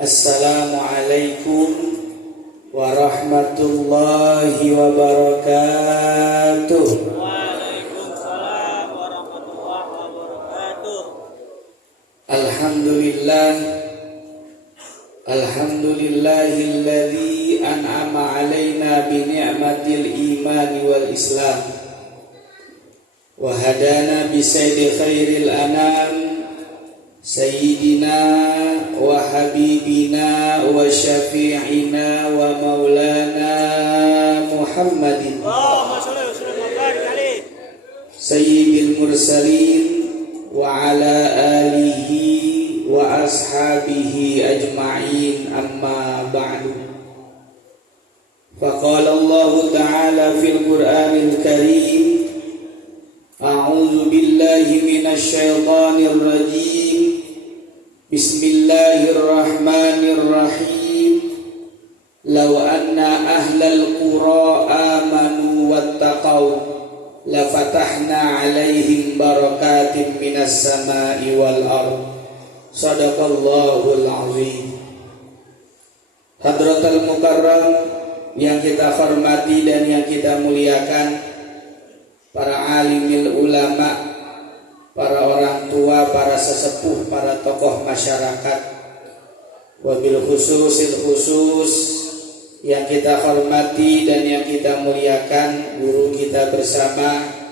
Assalamualaikum warahmatullahi wabarakatuh. Waalaikumsalam warahmatullahi wabarakatuh. Alhamdulillahilladzi an'ama alaina bi ni'matil imani wal islam wa hadana bi sayyidi khairil anam sayyidina wa habibina wa syafi'ina wa maulana Muhammadin sayyidil mursalin wa ala alihi wa ashabihi ajma'in, amma ba'du. Faqala Allah ta'ala fil Qur'anil Karim, a'udzu billahi minasy syaithanir rajim. Bismillahirrahmanirrahim. Law anna ahlal qura amanu wattaqau la fatahna 'alaihim barakatim minas sama'i wal ardh. Shadaqallahul azim. Hadratul mukarram yang kita hormati dan yang kita muliakan, para alimil ulama, para orang tua, para sesepuh, para tokoh masyarakat, wabil khususil khusus yang kita hormati dan yang kita muliakan, guru kita bersama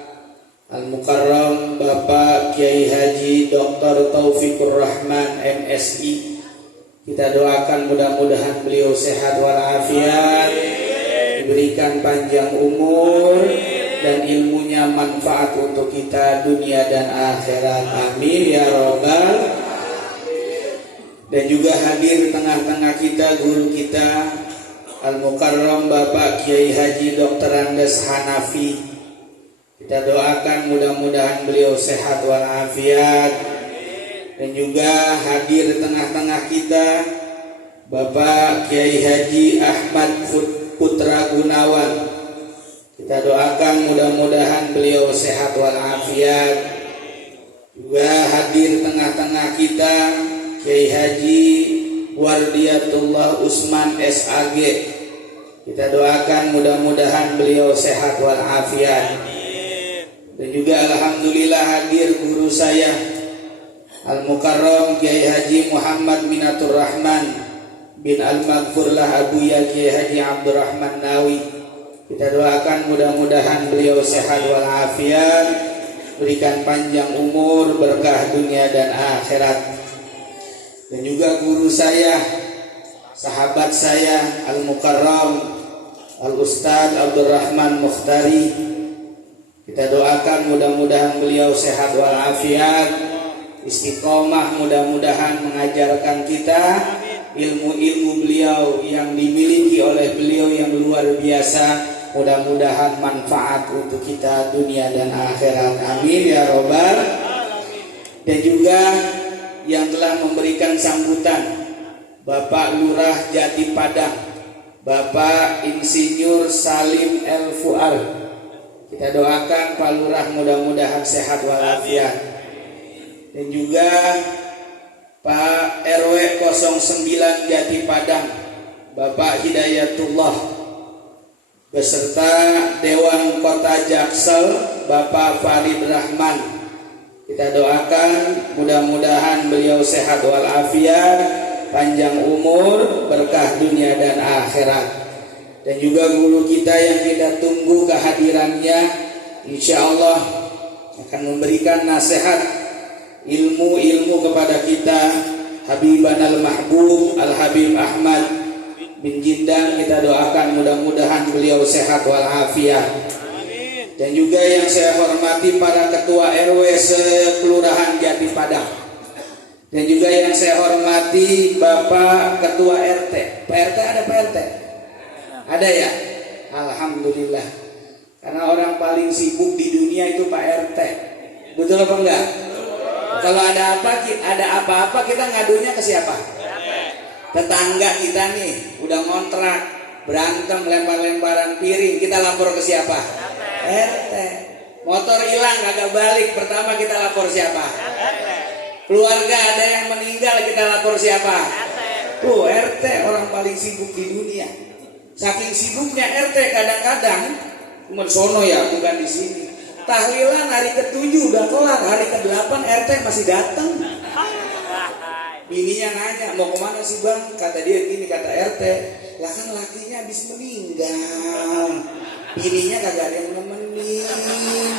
Al-Mukarram Bapak Kiai Haji Dr. Taufikur Rahman MSI. Kita doakan mudah-mudahan beliau sehat walafiat, diberikan panjang umur dan ilmunya manfaat untuk kita dunia dan akhirat. Amin ya robbal. Dan juga hadir tengah-tengah kita guru kita Al-Mukarram Bapak Kiai Haji Dr. Andes Hanafi. Kita doakan mudah-mudahan beliau sehat walafiat. Dan juga hadir di tengah-tengah kita Bapak Kiai Haji Ahmad Putra Gunawan. Kita doakan mudah-mudahan beliau sehat walafiat. Juga hadir di tengah-tengah kita Kiai Haji Wardiyatullah Usman SAG. Kita doakan mudah-mudahan beliau sehat walafiat. Dan juga alhamdulillah hadir guru saya Al-Mukarram Kiai Haji Muhammad Minatur Rahman bin Al-Maghfurlah Abuya Kiai Haji Abdurrahman Nawi. Kita doakan mudah-mudahan beliau sehat walafiat, berikan panjang umur, berkah dunia dan akhirat. Dan juga guru saya, sahabat saya Al-Mukarram Al-Ustadz Abdurrahman Mukhtari. Kita doakan mudah-mudahan beliau sehat walafiat, istiqomah, mudah-mudahan mengajarkan kita ilmu-ilmu beliau yang dimiliki oleh beliau yang luar biasa. Mudah-mudahan manfaat untuk kita dunia dan akhirat. Amin ya robbal. Dan juga yang telah memberikan sambutan Bapak Lurah Jati Padang, Bapak Insinyur Salim El Fuad. Kita doakan Pak Lurah mudah-mudahan sehat walafiat. Dan juga Pak RW 09 Jati Padang, Bapak Hidayatullah, beserta Dewan Kota Jaksel Bapak Farid Rahman. Kita doakan mudah-mudahan beliau sehat walafiat, panjang umur, berkah dunia dan akhirat. Dan juga guru kita yang kita tunggu kehadirannya, insya Allah akan memberikan nasihat ilmu-ilmu kepada kita, Habiban Al-Mahbub Al-Habib Ahmad bin Jindang. Kita doakan mudah-mudahan beliau sehat walafiat. Dan juga yang saya hormati para ketua RW sekelurahan Jati Padang. Dan juga yang saya hormati Bapak Ketua RT. Pak RT ada Pak RT? Ada ya? Alhamdulillah. Karena orang paling sibuk di dunia itu Pak RT. Betul apa enggak? Kalau ada apa-apa kita ngadunya ke siapa? Tetangga kita nih udah ngontrak, berantem, lempar-lemparan piring, kita lapor ke siapa? RT. Motor hilang kagak balik, pertama kita lapor siapa? Keluarga ada yang meninggal, kita lapor siapa? Tuh RT orang paling sibuk di dunia. Saking sibuknya RT kadang-kadang sono ya, bukan di sini. Tahlilan hari ke-7 udah kelar, hari ke-8 RT masih datang. Bininya nanya, mau kemana sih bang? Kata dia gini, kata RT, lah kan lakinya habis meninggal, bininya kagak ada yang nemenin.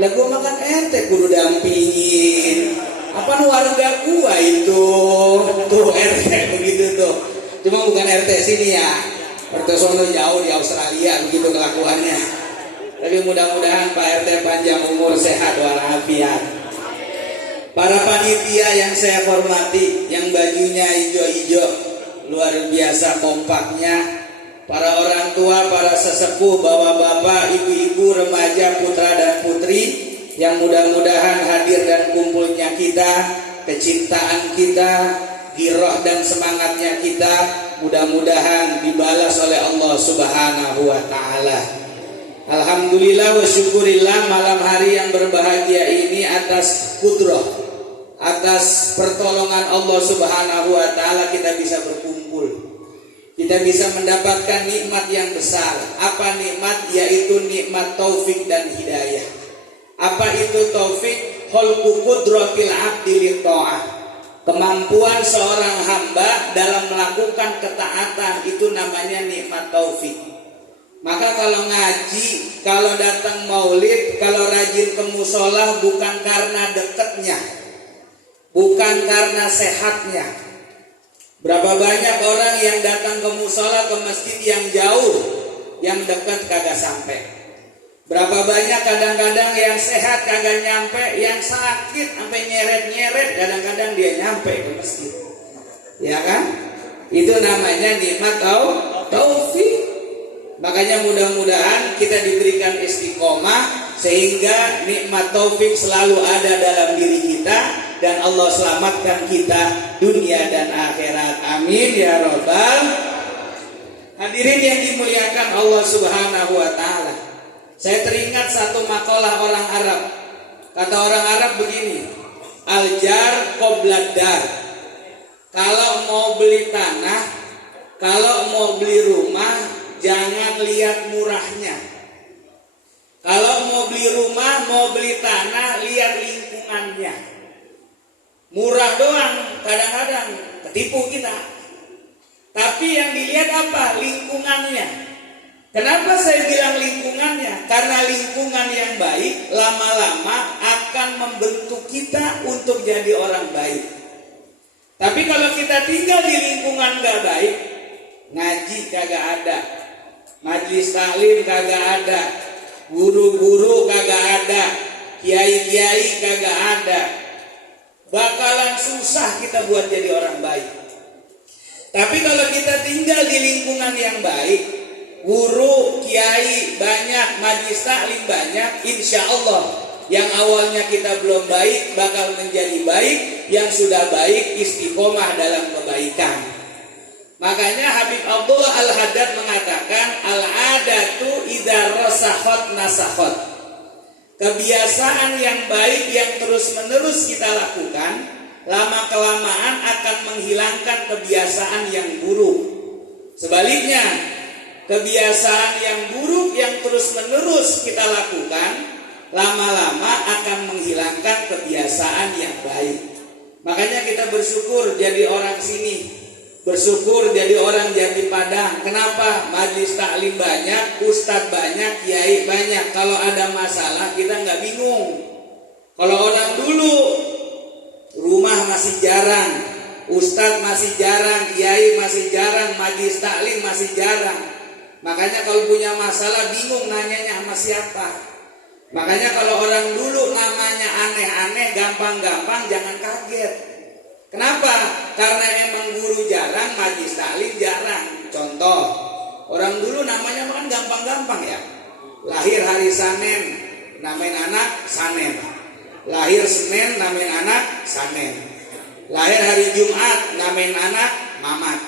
Lah gua makan RT kudu dampingin. Apa warga gua itu? Tuh RT begitu tuh. Cuma bukan RT sini ya. RT sono jauh di Australia begitu kelakuannya. Tapi mudah-mudahan Pak RT panjang umur, sehat walafiat. Para panitia yang saya hormati, yang bajunya hijau-hijau, luar biasa kompaknya. Para orang tua, para sesepuh, bapak-bapak, ibu-ibu, remaja, putra dan putri, yang mudah-mudahan hadir dan kumpulnya kita, keciptaan kita, giroh dan semangatnya kita, mudah-mudahan dibalas oleh Allah Subhanahu wa Ta'ala. Alhamdulillah wa syukurillah, malam hari yang berbahagia ini atas kudrah, atas pertolongan Allah Subhanahu wa Ta'ala kita bisa berkumpul. Kita bisa mendapatkan nikmat yang besar. Apa nikmat? Yaitu nikmat taufik dan hidayah. Apa itu taufik? Khalqu qudratil abdi li ta'ah. Kemampuan seorang hamba dalam melakukan ketaatan, itu namanya nikmat taufik. Maka kalau ngaji, kalau datang maulid, kalau rajin ke musola, bukan karena dekatnya, bukan karena sehatnya. Berapa banyak orang yang datang ke musola, ke masjid yang jauh, yang dekat kagak sampai. Berapa banyak kadang-kadang yang sehat kagak nyampe, yang sakit sampai nyeret-nyeret kadang-kadang dia nyampe ke masjid. Ya kan? Itu namanya nikmat taufik. Makanya mudah-mudahan kita diberikan istiqomah sehingga nikmat taufik selalu ada dalam diri kita dan Allah selamatkan kita dunia dan akhirat. Amin ya rabbal. Hadirin yang dimuliakan Allah Subhanahu wa Ta'ala. Saya teringat satu makalah orang Arab. Kata orang Arab begini, al-jar qoblad dar. Kalau mau beli tanah, kalau mau beli rumah, jangan lihat murahnya. Kalau mau beli rumah, mau beli tanah, lihat lingkungannya. Murah doang kadang-kadang ketipu kita. Tapi yang dilihat apa? Lingkungannya. Kenapa saya bilang lingkungannya? Karena lingkungan yang baik lama-lama akan membentuk kita untuk jadi orang baik. Tapi kalau kita tinggal di lingkungan gak baik, ngaji kagak ada, majelis taklim kagak ada, guru-guru kagak ada, kiai-kiai kagak ada, bakalan susah kita buat jadi orang baik. Tapi kalau kita tinggal di lingkungan yang baik, guru, kiai banyak, majelis taklim banyak, insya Allah yang awalnya kita belum baik bakal menjadi baik, yang sudah baik istiqomah dalam kebaikan. Makanya Habib Abdullah Al-Haddad mengatakan al-adatu idza rasakhat nasakhat. Kebiasaan yang baik yang terus-menerus kita lakukan, lama-kelamaan akan menghilangkan kebiasaan yang buruk. Sebaliknya, kebiasaan yang buruk yang terus-menerus kita lakukan, lama-lama akan menghilangkan kebiasaan yang baik. Makanya kita bersyukur jadi orang sini, bersyukur jadi orang Jati Padang. Kenapa? Majelis taklim banyak, ustadz banyak, kiai banyak. Kalau ada masalah kita nggak bingung. Kalau orang dulu rumah masih jarang, ustadz masih jarang, kiai masih jarang, majelis taklim masih jarang. Makanya kalau punya masalah bingung nanyanya sama siapa. Makanya kalau orang dulu namanya aneh-aneh, gampang-gampang, jangan kaget. Kenapa? Karena emang guru jarang, majelis taklim jarang. Contoh, orang dulu namanya kan gampang-gampang ya. Lahir hari Senin, namain anak Sanen. Lahir Senin, namain anak Sanen. Lahir hari Jumat, namain anak Mamat.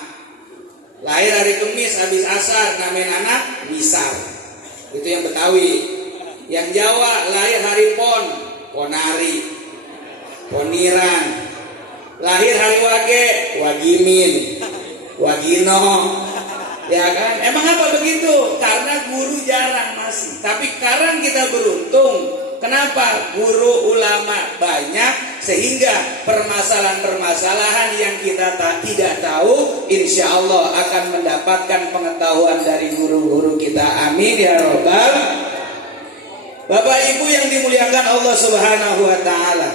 Lahir hari Kamis, habis asar, namain anak Misal. Itu yang Betawi. Yang Jawa lahir hari Pon, Ponari, Poniran, Lahir hari wage, wagimin, wagino. Ya kan? Emang apa begitu? Karena guru jarang masih. Tapi sekarang kita beruntung. Kenapa? Guru ulama banyak sehingga permasalahan-permasalahan yang kita tidak tahu, insya Allah akan mendapatkan pengetahuan dari guru-guru kita. Amin ya robbal. Bapak Ibu yang dimuliakan Allah Subhanahu wa Ta'ala,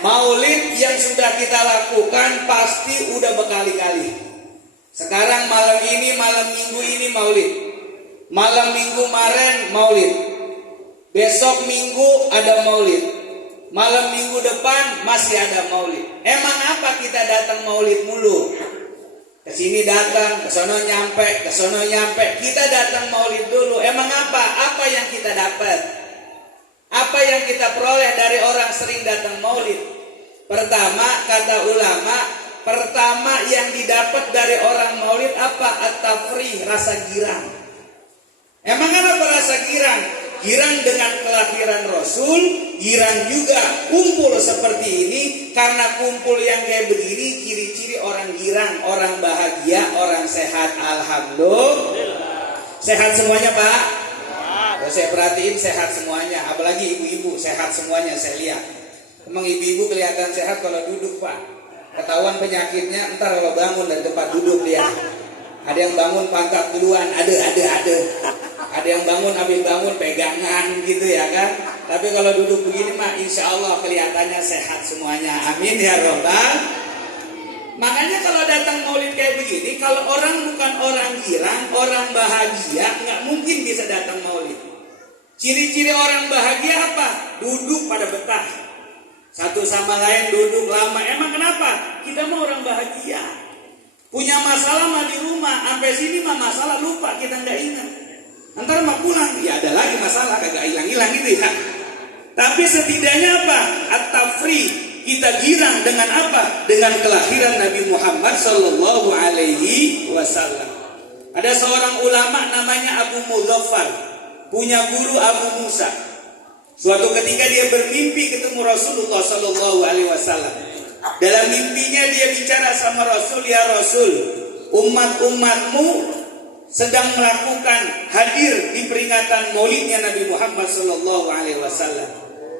maulid yang sudah kita lakukan pasti udah berkali-kali. Sekarang malam ini, malam minggu ini maulid. Malam minggu kemarin maulid. Besok minggu ada maulid. Malam minggu depan masih ada maulid. Emang apa kita datang maulid mulu? Kesini datang, kesono nyampe, kesono nyampe. Kita datang maulid dulu. Emang apa? Apa yang kita dapat? Apa yang kita peroleh dari orang sering datang maulid? Pertama, kata ulama, pertama yang didapat dari orang maulid apa? At-tafrih, rasa girang. Emang apa rasa girang? Girang dengan kelahiran Rasul, girang juga kumpul seperti ini. Karena kumpul yang kayak begini, ciri-ciri orang girang, orang bahagia, orang sehat. Alhamdulillah. Sehat semuanya Pak? Ya, saya perhatiin sehat semuanya. Apalagi ibu-ibu sehat semuanya saya lihat. Emang ibu-ibu kelihatan sehat kalau duduk Pak. Ketahuan penyakitnya entar kalau bangun dari tempat duduk dia. Ada yang bangun pangkat duluan, ada. Ada yang bangun habis bangun pegangan gitu ya kan. Tapi kalau duduk begini mah insya Allah kelihatannya sehat semuanya. Amin ya robbal. Makanya kalau datang maulid kayak begini, kalau orang bukan orang girang, orang bahagia, nggak mungkin bisa datang maulid. Ciri-ciri orang bahagia apa? Duduk pada betah. Satu sama lain duduk lama. Emang kenapa? Kita mah orang bahagia. Punya masalah mah di rumah. Sampai sini mah masalah lupa, kita nggak ingat. Ntar mah pulang, ya ada lagi masalah, kagak hilang-hilang gitu ya. Tapi setidaknya apa? At-tafrih, kita girang dengan apa? Dengan kelahiran Nabi Muhammad Sallallahu Alaihi Wasallam. Ada seorang ulama namanya Abu Mudhaffar, punya guru Abu Musa. Suatu ketika dia bermimpi ketemu Rasulullah Sallallahu Alaihi Wasallam. Dalam mimpinya dia bicara sama Rasul, ya Rasul, umat-umatmu sedang melakukan hadir di peringatan maulidnya Nabi Muhammad Sallallahu Alaihi Wasallam.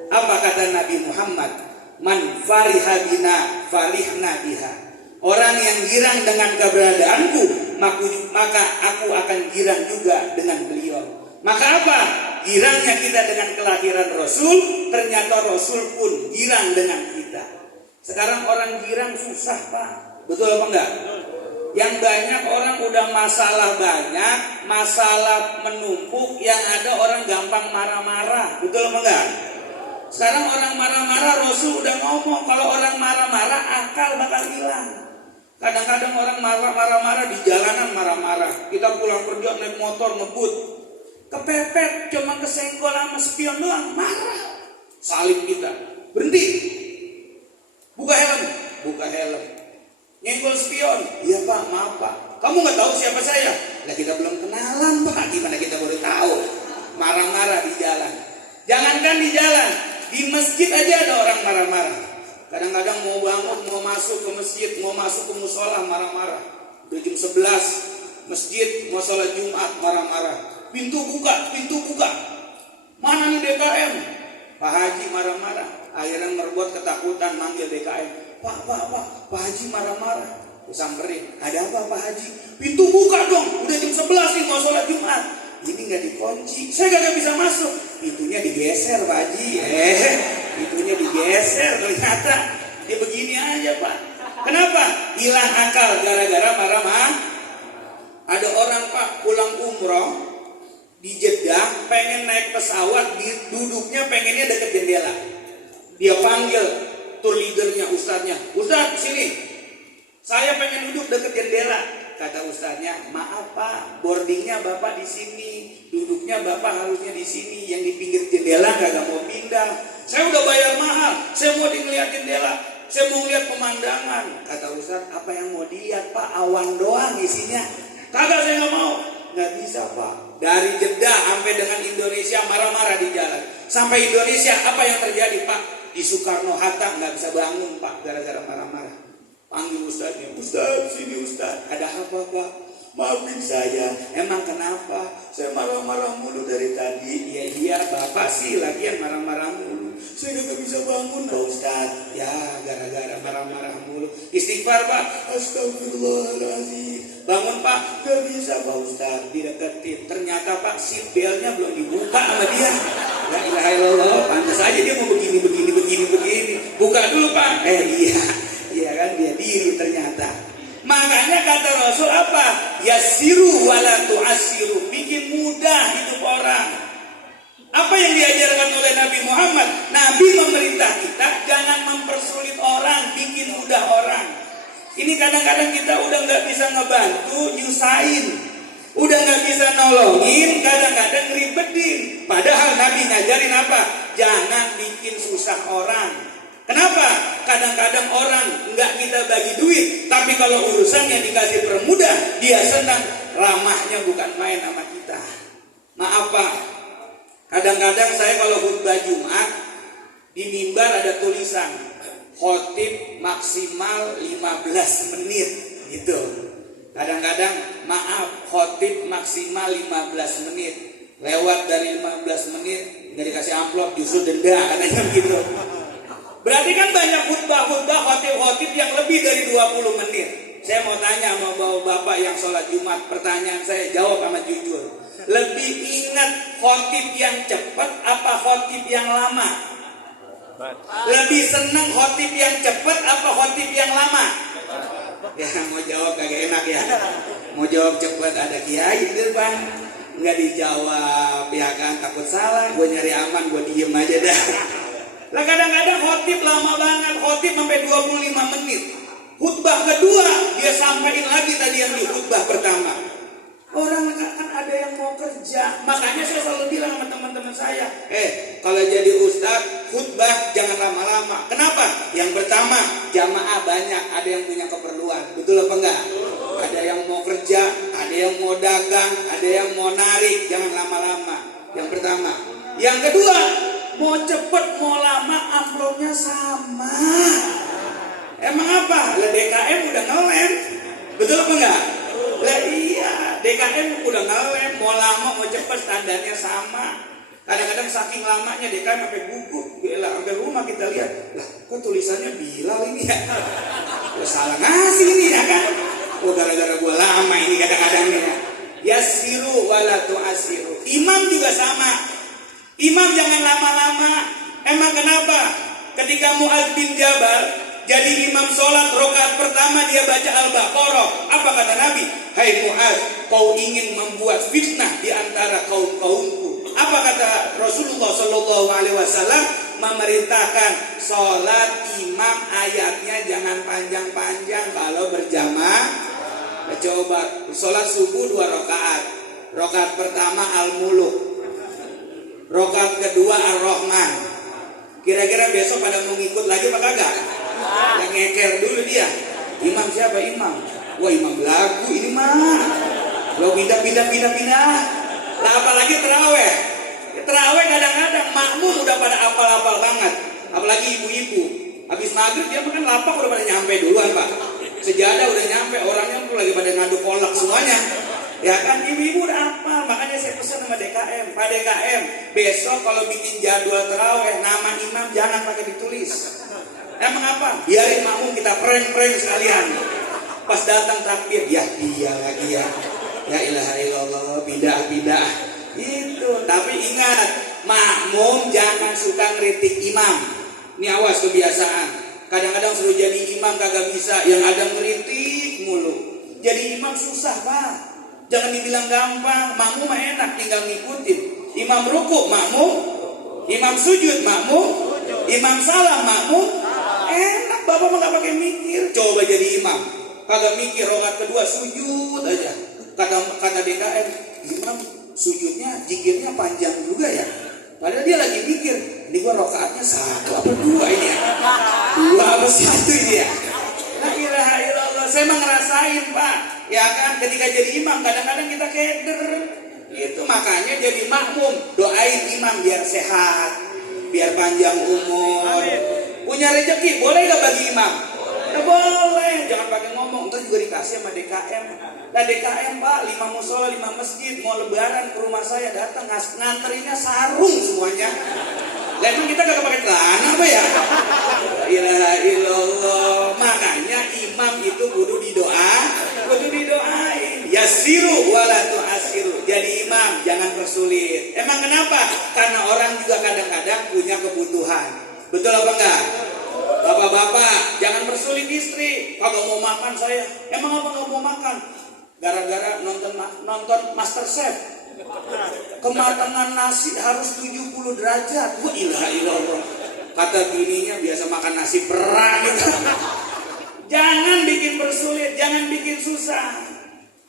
Apa kata Nabi Muhammad? Man fariha bina farihna biha. Orang yang girang dengan keberadaanku, maka aku akan girang juga dengan beliau. Maka apa? Girangnya kita dengan kelahiran Rasul, ternyata Rasul pun girang dengan kita. Sekarang orang girang susah Pak. Betul apa enggak? Yang banyak orang udah masalah banyak, masalah menumpuk, yang ada orang gampang marah-marah. Betul apa enggak? Sekarang orang marah-marah, Rasul udah ngomong kalau orang marah-marah akal bakal hilang. Kadang-kadang orang marah-marah di jalanan marah-marah. Kita pulang kerja naik motor ngebut, kepepet cuma kesenggol sama spion doang, marah. Salib kita, berhenti. Buka helm. Nyenggol spion, iya Pak, maaf Pak. Kamu nggak tahu siapa saya? Lah kita belum kenalan Pak, gimana kita baru tahu? Marah-marah di jalan. Jangankan di jalan, di masjid aja ada orang marah-marah. Kadang-kadang mau bangun, mau masuk ke masjid, mau masuk ke musola marah-marah. Udah jam 11, masjid mau sholat Jumat marah-marah. Pintu buka. Mana nih DKM? Pak Haji marah-marah. Akhirnya merbuat ketakutan manggil DKM. Pak Haji marah-marah. Samperin, ada apa Pak Haji? Pintu buka dong, udah jam 11 nih mau sholat Jumat. Ini nggak dikunci, saya gak bisa masuk. Pintunya digeser Pak Haji. Pintunya digeser, ternyata dia begini aja Pak. Kenapa? Hilang akal gara-gara marah-marah. Ada orang Pak pulang umroh di Jeddah, pengen naik pesawat, duduknya pengennya deket jendela. Dia panggil tour leadernya, ustadznya, Ustadz sini, saya pengen duduk deket jendela. Kata ustadznya, maaf Pak, boardingnya Bapak di sini, duduknya Bapak harusnya di sini, yang di pinggir jendela kagak mau pindah. Saya udah bayar mahal, saya mau ngeliat jendela, saya mau lihat pemandangan. Kata ustadz, apa yang mau dilihat Pak? Awan doang isinya. Kagak, saya nggak mau. Nggak bisa Pak. Dari Jeddah sampai dengan Indonesia marah-marah di jalan. Sampai Indonesia apa yang terjadi Pak? di Soekarno-Hatta nggak bisa bangun Pak gara-gara marah-marah. Panggil Ustadznya, Ustadz sini Ustadz, ada apa Pak? Maafin saya, emang kenapa? Saya marah-marah mulu dari tadi. Iya Bapak sih lagi yang marah-marah mulu. Saya nggak bisa bangun Pak Ustadz. Ya gara-gara marah-marah mulu. Istighfar Pak. Astagfirullahaladzim. Bangun Pak. Gak bisa Pak Ustadz. Dideketin. Ternyata Pak seat beltnya belum dibuka sama dia. La ilaha illallah. Pantas aja dia mau begini. Buka dulu Pak. Iya kan dia diri ternyata. Makanya kata Rasul apa? Yassiru wala tu'assiru. Bikin mudah hidup orang. Apa yang diajarkan oleh Nabi Muhammad? Nabi memerintah kita jangan mempersulit orang, bikin mudah orang. Ini kadang-kadang kita udah gak bisa ngebantu, nyusahin. Udah gak bisa nolongin, kadang-kadang ngeribetin. Padahal Nabi ngajarin apa? Jangan bikin susah orang. Kenapa? Kadang-kadang orang nggak kita bagi duit, tapi kalau urusannya dikasih permudah, dia senang. Ramahnya bukan main sama kita. Maaf Pak, kadang-kadang saya kalau khutbah Jumat di mimbar ada tulisan khotib maksimal 15 menit gitu. Kadang-kadang maaf, khotib maksimal 15 menit. Lewat dari 15 menit nggak dikasih amplop, justru denda katanya gitu. Berarti kan banyak khutbah-khutbah khotib-khotib yang lebih dari 20 menit. Saya mau tanya sama bapak yang sholat Jumat, pertanyaan saya jawab sama jujur. Lebih ingat khotib yang cepat apa khotib yang lama? Lebih senang khotib yang cepat apa khotib yang lama? Ya mau jawab kagak enak ya. Mau jawab cepat ada kiai di depan, nggak dijawab ya kan, takut salah. Gue nyari aman, gue diem aja dah. Lah kadang-kadang khotib lama banget, khotib sampai 25 menit. Khutbah kedua dia sampaikan lagi tadi yang di khutbah pertama. Orang kan ada yang mau kerja. Makanya saya selalu bilang sama teman-teman saya, kalau jadi ustadz khutbah jangan lama-lama. Kenapa? Yang pertama, jamaah banyak, ada yang punya keperluan. Betul apa enggak? Ada yang mau kerja, ada yang mau dagang, ada yang mau narik, jangan lama-lama. Yang pertama. Yang kedua, mau cepet mau lama amplopnya sama. Emang apa? Lah DKM udah ngelem. Betul apa enggak? Lah iya, DKM udah ngelem, mau lama mau cepet standarnya sama. Kadang-kadang saking lamanya DKM sampai gugup. Lah sampai rumah kita lihat, lah kok tulisannya Bilal ini ya? Salah ngasih ini ya kan? Oh gara-gara gua lama ini kadang-kadang nih ya. Yassiru wala tu'assiru. Imam juga sama. Imam jangan lama-lama. Emang kenapa? Ketika Mu'adz bin Jabal jadi imam sholat, rakaat pertama dia baca Al-Baqarah. Apa kata Nabi? Hai Mu'adz, kau ingin membuat fitnah di antara kaum-kaumku. Apa kata Rasulullah SAW? Memerintahkan sholat imam ayatnya jangan panjang-panjang kalau berjamaah. Coba sholat subuh 2 rakaat. Rakaat pertama Al-Muluk, rakaat kedua Ar-Rahman. Kira-kira besok pada mau ngikut lagi apa kagak? Yang ngeker dulu dia. Imam siapa imam? Wah imam lagu ini mah. Lo pindah. Lah apalagi terawih. Terawih kadang-kadang makmum udah pada apal-apal banget. Apalagi ibu-ibu. Habis maghrib dia makan lapak udah pada nyampe duluan Pak. Sejadah udah nyampe, orangnya tuh lagi pada ngadu kolak semuanya. Ya kan ibu-ibu udah apa? Makanya saya pesan sama DKM, Pak DKM, besok kalau bikin jadwal terawih nama imam jangan pakai ditulis. Emang apa? Biarin makmum kita prank sekalian. Pas datang takbir, ya iya lagi ya. Ya ilaha illallah, bidah. Itu. Tapi ingat, makmum jangan suka ngeritik imam. Ini awas kebiasaan. Kadang-kadang suruh jadi imam kagak bisa, yang ada ngeritik mulu. Jadi imam susah Pak. Jangan dibilang gampang, makmum mah enak tinggal ngikutin. Imam rukuk makmum, imam sujud makmum, imam salam makmum. Enak, Bapak mah gak pakai mikir. Coba jadi imam, kagak mikir, rakaat kedua sujud aja. Kata DKM, imam sujudnya, zikirnya panjang juga ya. Padahal dia lagi mikir, ini gua rakaatnya 1 apa 2 ini ya? 2 apa 1 ini ya? La ilaha illallah. Saya mah ngerasain Pak. Ya kan, ketika jadi imam kadang-kadang kita keder. Itu makanya jadi makmum, doain imam biar sehat. biar panjang umur. Punya rezeki, boleh gak bagi imam? Ya boleh, jangan pakai ngomong, ntar juga dikasih sama DKM. Nah DKM Pak, 5 musola, 5 masjid, mau lebaran ke rumah saya datang, nganterinnya sarung semuanya. Lah emang kita kagak pakai celana apa ya? La ilaha illallah. Makanya imam itu kudu didoain. Yasiru wala tu'asiru. Jadi imam jangan persulit. Emang kenapa? Karena orang juga kadang-kadang punya kebutuhan. Betul apa enggak? Bapak-bapak jangan persulit istri. Kagak mau makan saya. Emang apa nggak mau makan? Gara-gara nonton MasterChef. Kematangan nasi harus 70 derajat. Wah ilaha illallah. Kata bininya biasa makan nasi perah gitu. Jangan bikin persulit, jangan bikin susah.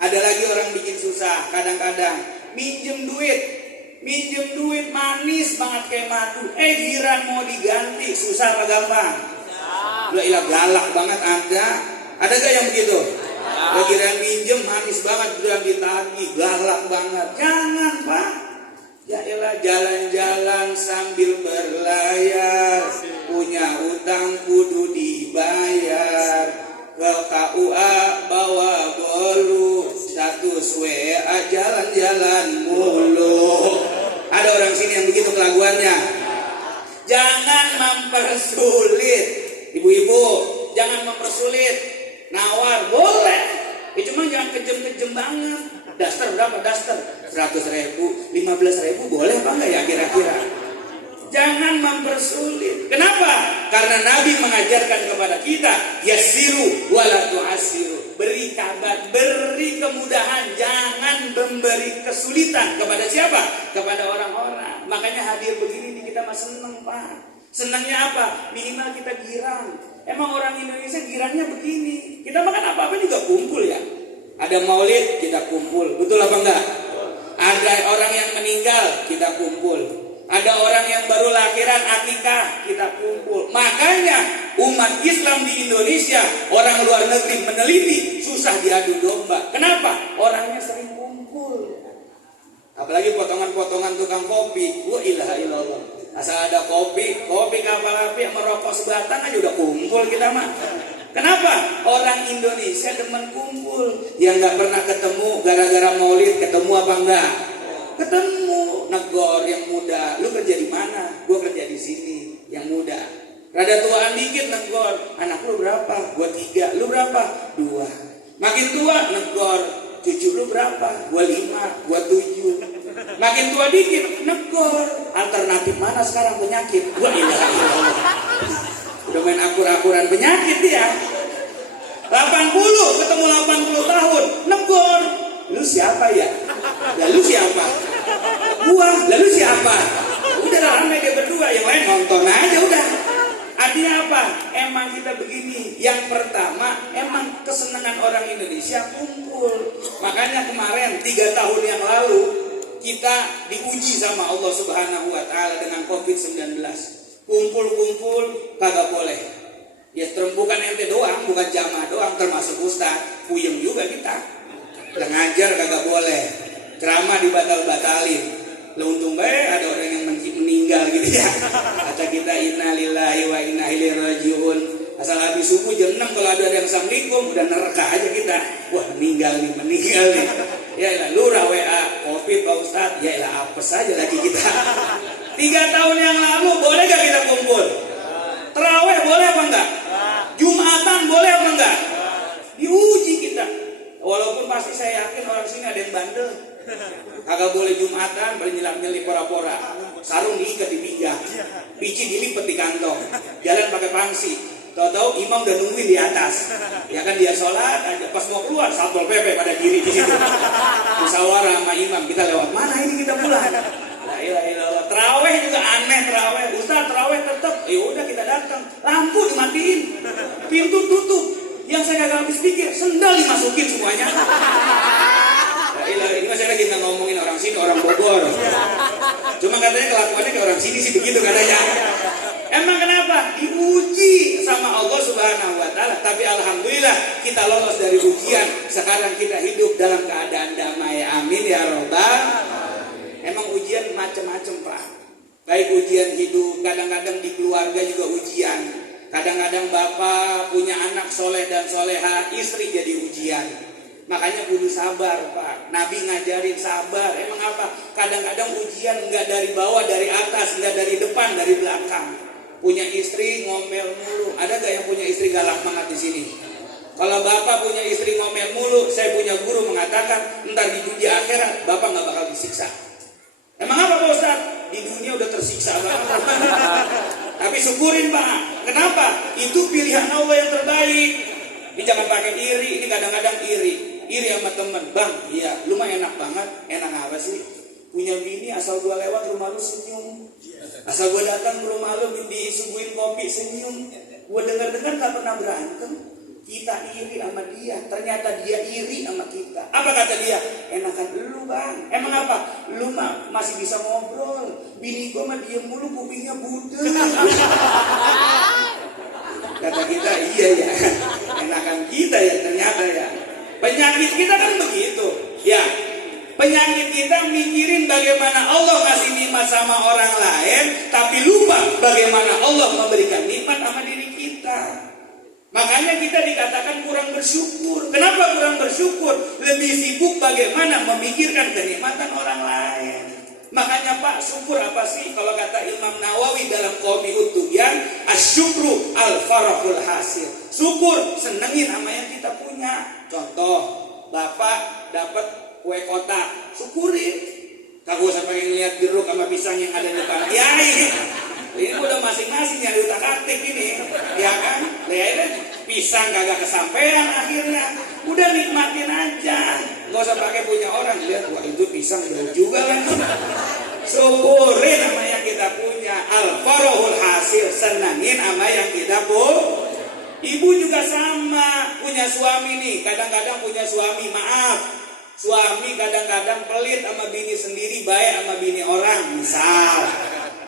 Ada lagi orang bikin susah kadang-kadang. Minjem duit manis banget kayak madu. Giran mau diganti susah apa gampang? Udah ilah galak banget ada. Ada gak yang begitu? Giran minjem manis banget bilang ditagih, galak banget. Jangan Pak. Ya elah jalan-jalan sambil berlayar, punya utang kudu dibayar. Ke KUA bawa bolu, status WA jalan-jalan mulu. Ada orang sini yang begitu kelakuannya. Jangan mempersulit, ibu-ibu, jangan mempersulit. Nawar boleh, cuma jangan kejem-kejem banget. Daster berapa daster? 100.000, 15.000 boleh apa enggak ya kira-kira? Jangan mempersulit. Kenapa? Karena Nabi mengajarkan kepada kita yasiru wala tu'asiru. Beri kabar, beri kemudahan, jangan memberi kesulitan kepada siapa? Kepada orang-orang. Makanya hadir begini kita mah seneng Pak. Senangnya apa? Minimal kita girang. Emang orang Indonesia girangnya begini. Kita makan apa-apa juga kumpul ya. Ada maulid kita kumpul, betul apa enggak? Ada orang yang meninggal kita kumpul. Ada orang yang baru lahiran akikah kita kumpul. Makanya umat Islam di Indonesia, orang luar negeri meneliti susah diadu domba. Kenapa? Orangnya sering kumpul. Apalagi potongan-potongan tukang kopi. Wa ilaha illallah. Asal ada kopi kapal api sama rokok sebatang aja udah kumpul kita mah. Kenapa? Orang Indonesia demen kumpul. Yang gak pernah ketemu gara-gara maulid ketemu apa enggak? Ketemu. Negor yang muda, lu kerja di mana? Gua kerja di sini. Yang muda. Rada tuaan dikit negor. Anak lu berapa? Gua 3. Lu berapa? 2. Makin tua negor. Cucu lu berapa? Gua 5. Gua 7. Makin tua dikit negor. Alternatif mana sekarang penyakit? Gua ilaha illallah. Udah main akur-akuran penyakit dia. 80 ketemu 80 tahun negor. Lu siapa ya? Lalu siapa? Gua. Lalu siapa? Udah ramai dia berdua, yang lain nonton aja udah. Artinya apa? Emang kita begini. Yang pertama, emang kesenangan orang Indonesia kumpul. Makanya kemarin 3 tahun yang lalu kita diuji sama Allah Subhanahu wa taala dengan COVID-19. Kumpul-kumpul kagak boleh. Ya terumbukan ente doang, bukan jamaah doang, termasuk ustaz. Puyeng juga kita. Ngajar kagak boleh. Ceramah dibatal-batalin. Lah untung bae ada orang yang meninggal gitu ya. Kata kita innalillahi wa inna ilaihi rajiun. Asal habis subuh jam 6 kalau ada yang assalamualaikum udah neraka aja kita. Wah meninggal nih. Ya lah lurah WA Covid Pak Ustaz. Ya lah apes aja lagi kita. 3 tahun yang lalu boleh gak kita kumpul? Terawih boleh apa enggak? Jumatan boleh apa enggak? Diuji kita. Walaupun pasti saya yakin orang sini ada yang bandel. Kagak boleh Jumatan, paling nyelap-nyelip pora-pora. Sarung diikat di pinggang, pici dilipet di kantong, jalan pakai pangsi. Tahu-tahu imam udah nungguin di atas. Ya kan dia sholat aja, pas mau keluar Satpol PP pada diri di situ. Musyawarah sama imam, kita lewat mana ini kita pulang. La ilaha illallah. Terawih juga aneh terawih. Ustaz terawih tetap. Ya udah kita datang. Lampu dimatiin, pintu tutup. Yang saya kagak habis pikir, sendal dimasukin semuanya. Ini masih lagi nggak ngomongin orang sini, orang Bogor. Cuma katanya kelakuannya kayak orang sini sih begitu katanya. Emang kenapa? Diuji sama Allah Subhanahu wa taala. Tapi alhamdulillah kita lolos dari ujian. Sekarang kita hidup dalam keadaan damai. Amin ya robbal. Emang ujian macam-macam Pak. Baik ujian hidup, kadang-kadang di keluarga juga ujian. Kadang-kadang bapak punya anak soleh dan soleha, istri jadi ujian. Makanya kudu sabar Pak. Nabi ngajarin sabar. Emang apa? Kadang-kadang ujian enggak dari bawah, dari atas, enggak dari depan, dari belakang. Punya istri ngomel mulu. Ada gak yang punya istri galak banget di sini? Kalau bapak punya istri ngomel mulu, saya punya guru mengatakan, entar di dunia akhirat bapak nggak bakal disiksa. Emang apa Pak Ustaz? Di dunia udah tersiksa banget. Tapi syukurin Pak. Kenapa? Itu pilihan Allah yang terbaik. Ini jangan pakai iri. Ini kadang-kadang iri. Iri sama temen. Bang, iya, lu mah enak banget. Enak apa sih? Punya bini asal gua lewat rumah lu senyum. Asal gua datang ke rumah lu disuguhin kopi senyum. Gua dengar-dengar gak pernah berantem. Kita iri sama dia, ternyata dia iri sama kita. Apa kata dia? Enakan lu bang. Emang apa? Lu mah masih bisa ngobrol. Bini gua mah diem mulu, kupingnya budek. Kata kita, iya ya. Enakan kita ya ternyata ya. Penyakit kita kan begitu. Ya, penyakit kita mikirin bagaimana Allah kasih nikmat sama orang lain, tapi lupa bagaimana Allah memberikan nikmat sama diri kita. Makanya kita dikatakan kurang bersyukur. Kenapa kurang bersyukur? Lebih sibuk bagaimana memikirkan kenikmatan orang lain. Makanya Pak, syukur apa sih? Kalau kata Imam Nawawi dalam Qaulul Tubyan, asyukru al-farahul hasil. Syukur, senengin sama yang kita punya. Contoh, Bapak dapat kue kotak, syukurin. Kagak usah pengen lihat jeruk sama pisang yang ada di depan kiai. Ini udah masing-masing yang diutak-atik ini, ya kan? Lihat pisang kagak kesampean akhirnya. Udah nikmatin aja, nggak usah pakai punya orang. Lihat, wah itu pisang jauh juga kan? Syukurin sama yang kita punya. Al-farahul hasil, senangin sama yang kita punya. Ibu juga sama, punya suami nih. Kadang-kadang punya suami, maaf. Suami kadang-kadang pelit sama bini sendiri, baik sama bini orang.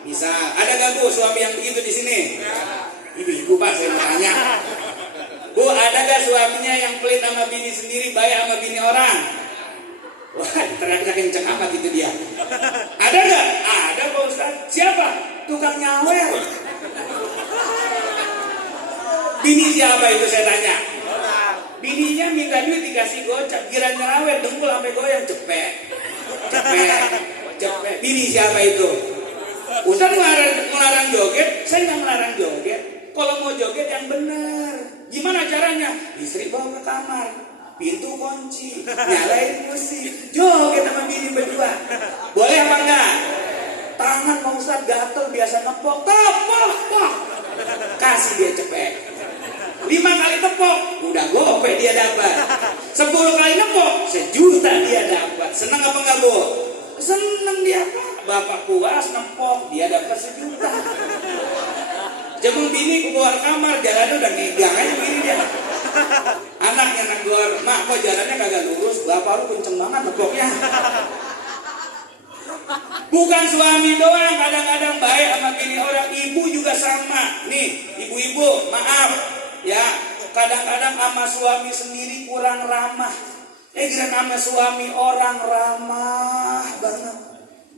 Misal, ada gak Bu suami yang begitu di sini? Ibu Pak, saya mau tanya. Bu, ada gak suaminya yang pelit sama bini sendiri, baik sama bini orang? Wah, ternyata kenceng amat itu dia. Ada gak? Ada Pak Ustaz. Siapa? Tukang nyawer. Bini siapa itu saya tanya? Bininya minta duit dikasih gocap, kira nyawer, dengkul sampai goyang, cepet. Bini siapa itu? Ustaz melarang joget, saya nggak melarang joget. Kalau mau joget yang benar, gimana caranya? Istri bawa ke kamar, pintu kunci, nyalain musik, joget sama bini berdua. Boleh apa enggak? Tangan Pak Ustaz gatel biasa nepok, kasih dia cepet. 5 kali tepok, udah gope dia dapat. 10 kali nepok, 1 juta dia dapat. Senang apa enggak Bu? Senang dia Pak. Bapak puas nempok, dia dapat 1 juta. Cuma bini keluar kamar, jalannya udah ngegang aja bini dia. Anaknya negor, mak kok jalannya kagak lurus, bapak lu kenceng banget nepoknya. Bukan suami doang, kadang-kadang baik sama bini orang, ibu juga sama. Nih, ibu-ibu, maaf ya, kadang-kadang sama suami sendiri kurang ramah. Giliran sama suami orang ramah banget.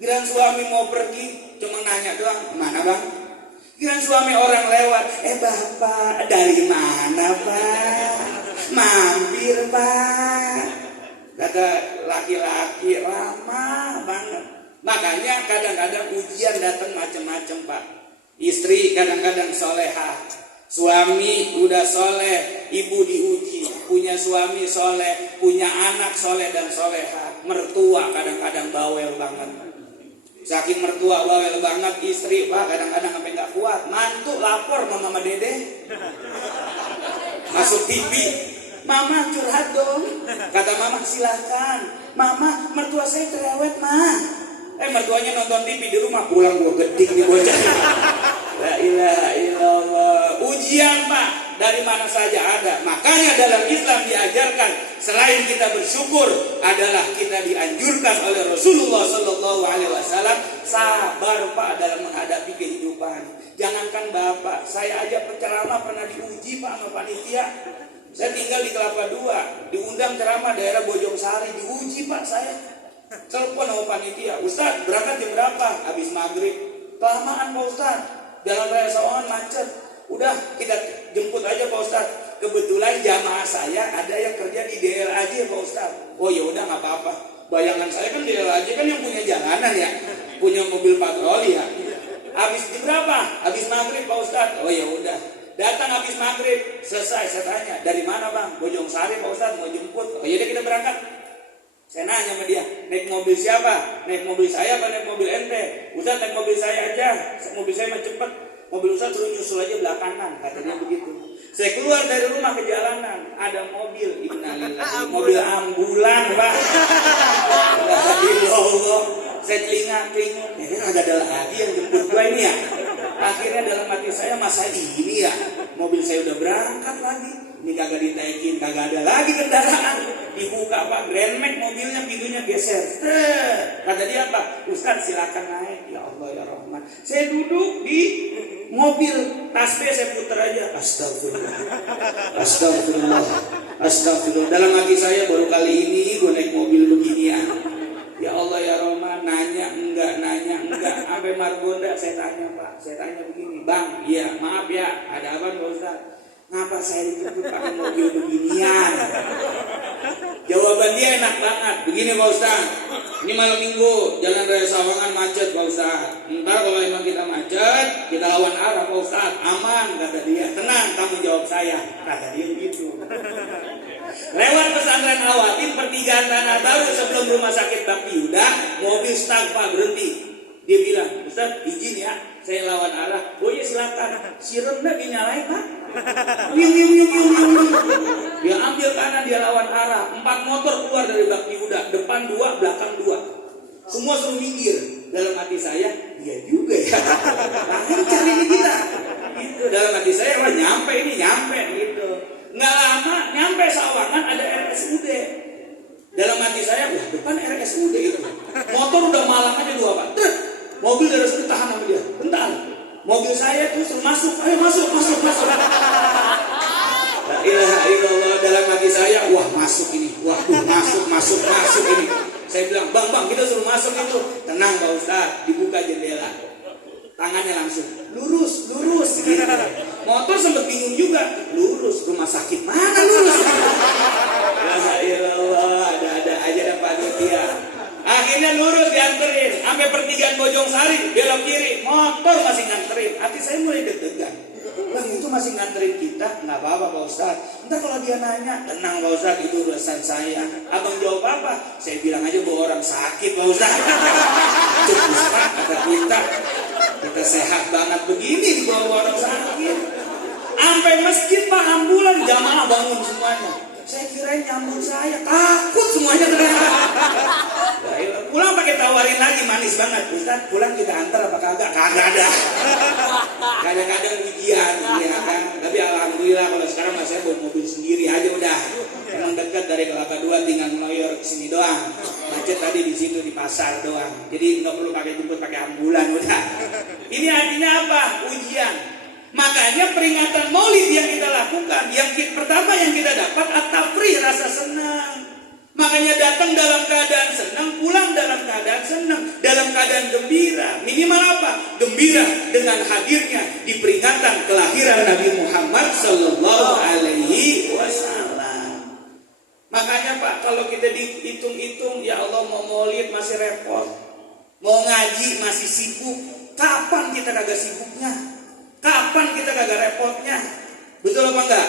Giliran suami mau pergi, cuma nanya doang, mana bang? Giliran suami orang lewat, bapak dari mana Pak? Mampir Pak. Kata laki-laki ramah banget. Makanya kadang-kadang ujian datang macam-macam Pak. Istri kadang-kadang solehah, suami udah soleh, ibu diuji, punya suami soleh, punya anak soleh dan solehah. Mertua kadang-kadang bawel banget. Saking mertua bawel banget, istri Pak kadang-kadang sampai nggak kuat. Mantu lapor sama Mama Dede, masuk TV, Mama curhat dong. Kata Mama silakan. Mama, mertua saya cerewet mah. Mertuanya nonton TV di rumah, pulang gua gedik nih bocah. La ilaha illallah. Ujian Pak, dari mana saja ada. Makanya dalam Islam diajarkan, selain kita bersyukur, adalah kita dianjurkan oleh Rasulullah Sallallahu Alaihi Wasallam sabar Pak dalam menghadapi kehidupan. Jangankan Bapak, saya aja penceramah pernah diuji Pak sama panitia. Saya tinggal di Kelapa II, diundang ceramah daerah Bojong Sari, diuji Pak saya. Telepon sama panitia, Ustaz berangkat jam berapa? Habis maghrib. Kelamaan Pak Ustaz, Jalan Raya Sawangan macet. Udah kita jemput aja Pak Ustaz. Kebetulan jamaah saya ada yang kerja di DLAJ Pak Ustaz. Oh ya udah nggak apa-apa. Bayangan saya kan DLAJ kan yang punya jalanan ya, punya mobil patroli ya. Habis di berapa? Habis maghrib Pak Ustaz. Oh ya udah. Datang habis maghrib, selesai. Saya tanya, dari mana Bang? Bojong Sari Pak Ustaz, mau jemput. Oh ya udah kita berangkat. Saya nanya sama dia, naik mobil siapa? Naik mobil saya apa naik mobil ente? Ustaz naik mobil saya aja, mobil saya mah cepet. Mobil Ustaz terus nyusul aja belakangan, katanya begitu. Saya keluar dari rumah ke jalanan, ada mobil, innalillahi, mobil ambulan Pak. Allah, saya telinga, ada lagi yang jemput gua ini ya. Akhirnya dalam hati saya, masa ini ya, mobil saya udah berangkat lagi. Ini kagak ditaikin, kagak ada lagi kendaraan. Dibuka Pak, Grand Max mobilnya, pintunya geser. Kata dia apa? Ustaz silakan naik. Ya Allah ya Rahman. Saya duduk di mobil, tasbih saya putar aja. Astagfirullah. Astagfirullah. Astagfirullah. Dalam hati saya baru kali ini gue naik mobil beginian. Ya Allah ya Rahman, nanya enggak. Sampai Margonda saya tanya Pak. Saya tanya begini, Bang, iya maaf ya, ada apa Pak Ustaz? Ngapa saya dijemput pakai mobil beginian? Jawaban dia enak banget. Begini Pak Ustaz, ini malam minggu Jalan Raya Sawangan macet Pak Ustaz. Ntar kalau emang kita macet, kita lawan arah Pak Ustaz. Aman kata dia. Tenang, tanggung jawab saya. Kata dia begitu. Lewat pesantren Awatin, pertigaan Tanah Baru sebelum rumah sakit Bakti Yuda, mobil stuck Pak, berhenti. Dia bilang, Ustaz izin ya, saya lawan arah. Oh iya silakan. Siremnya dinyalain Pak. Dia ambil kanan, dia lawan arah. 4 motor keluar dari Bakti Yuda, depan 2, belakang 2. Semua suruh minggir. Dalam hati saya, iya juga ya. Langsung cari ini kita. Gitu. Dalam hati saya, wah nyampe gitu. Nggak lama, nyampe Sawangan ada RSUD. Dalam hati saya, wah depan RSUD gitu. Motor udah malang aja 2 Pak. Mobil dari situ tahan sama dia. Bentar. Mobil saya tuh suruh masuk. Ayo masuk. La ilaha illallah. Dalam hati saya, wah masuk ini. Waduh masuk ini. Saya bilang, bang kita suruh masuk itu. Tenang Pak Ustaz, dibuka jendela. Tangannya langsung lurus gitu. Motor sempat bingung juga. Lurus, rumah sakit mana lurus? La ilallah, ada aja dah panitia. Akhirnya lurus dianterin sampai pertigaan Bojong Sari, belok kiri, motor masih nganterin. Hati saya mulai deg-degan. Bang itu masih nganterin kita, nggak apa-apa Pak Ustaz. Entar kalau dia nanya, tenang Pak Ustaz, itu urusan saya. Abang jawab apa? Saya bilang aja bahwa orang sakit Pak Ustaz. Cukup Pak, kata kita sehat banget begini di bawah orang sakit. Sampai masjid Pak, ambulan jamaah bangun semuanya. Saya kirain nyambut saya, takut semuanya ternyata. Pulang pakai tawarin lagi, manis banget. Ustaz, pulang kita antar apa kagak? Kagak ada. Kadang-kadang ujian, ya kan. Tapi alhamdulillah kalau sekarang saya bawa mobil sendiri aja udah. Emang dekat dari Kelapa 2, tinggal ngeloyor ke sini doang. Macet tadi di situ di pasar doang. Jadi nggak perlu jemput pakai ambulan udah. Ini artinya apa? Ujian. Makanya peringatan Maulid yang kita lakukan, pertama yang kita dapat at-tafrih, rasa senang. Makanya datang dalam keadaan senang, pulang dalam keadaan senang, dalam keadaan gembira. Minimal apa? Gembira dengan hadirnya di peringatan kelahiran Nabi Muhammad sallallahu alaihi wasallam. Makanya Pak, kalau kita dihitung-hitung, ya Allah mau Maulid masih repot, mau ngaji masih sibuk. Kapan kita kagak sibuknya? Kapan kita kagak repotnya? Betul apa enggak?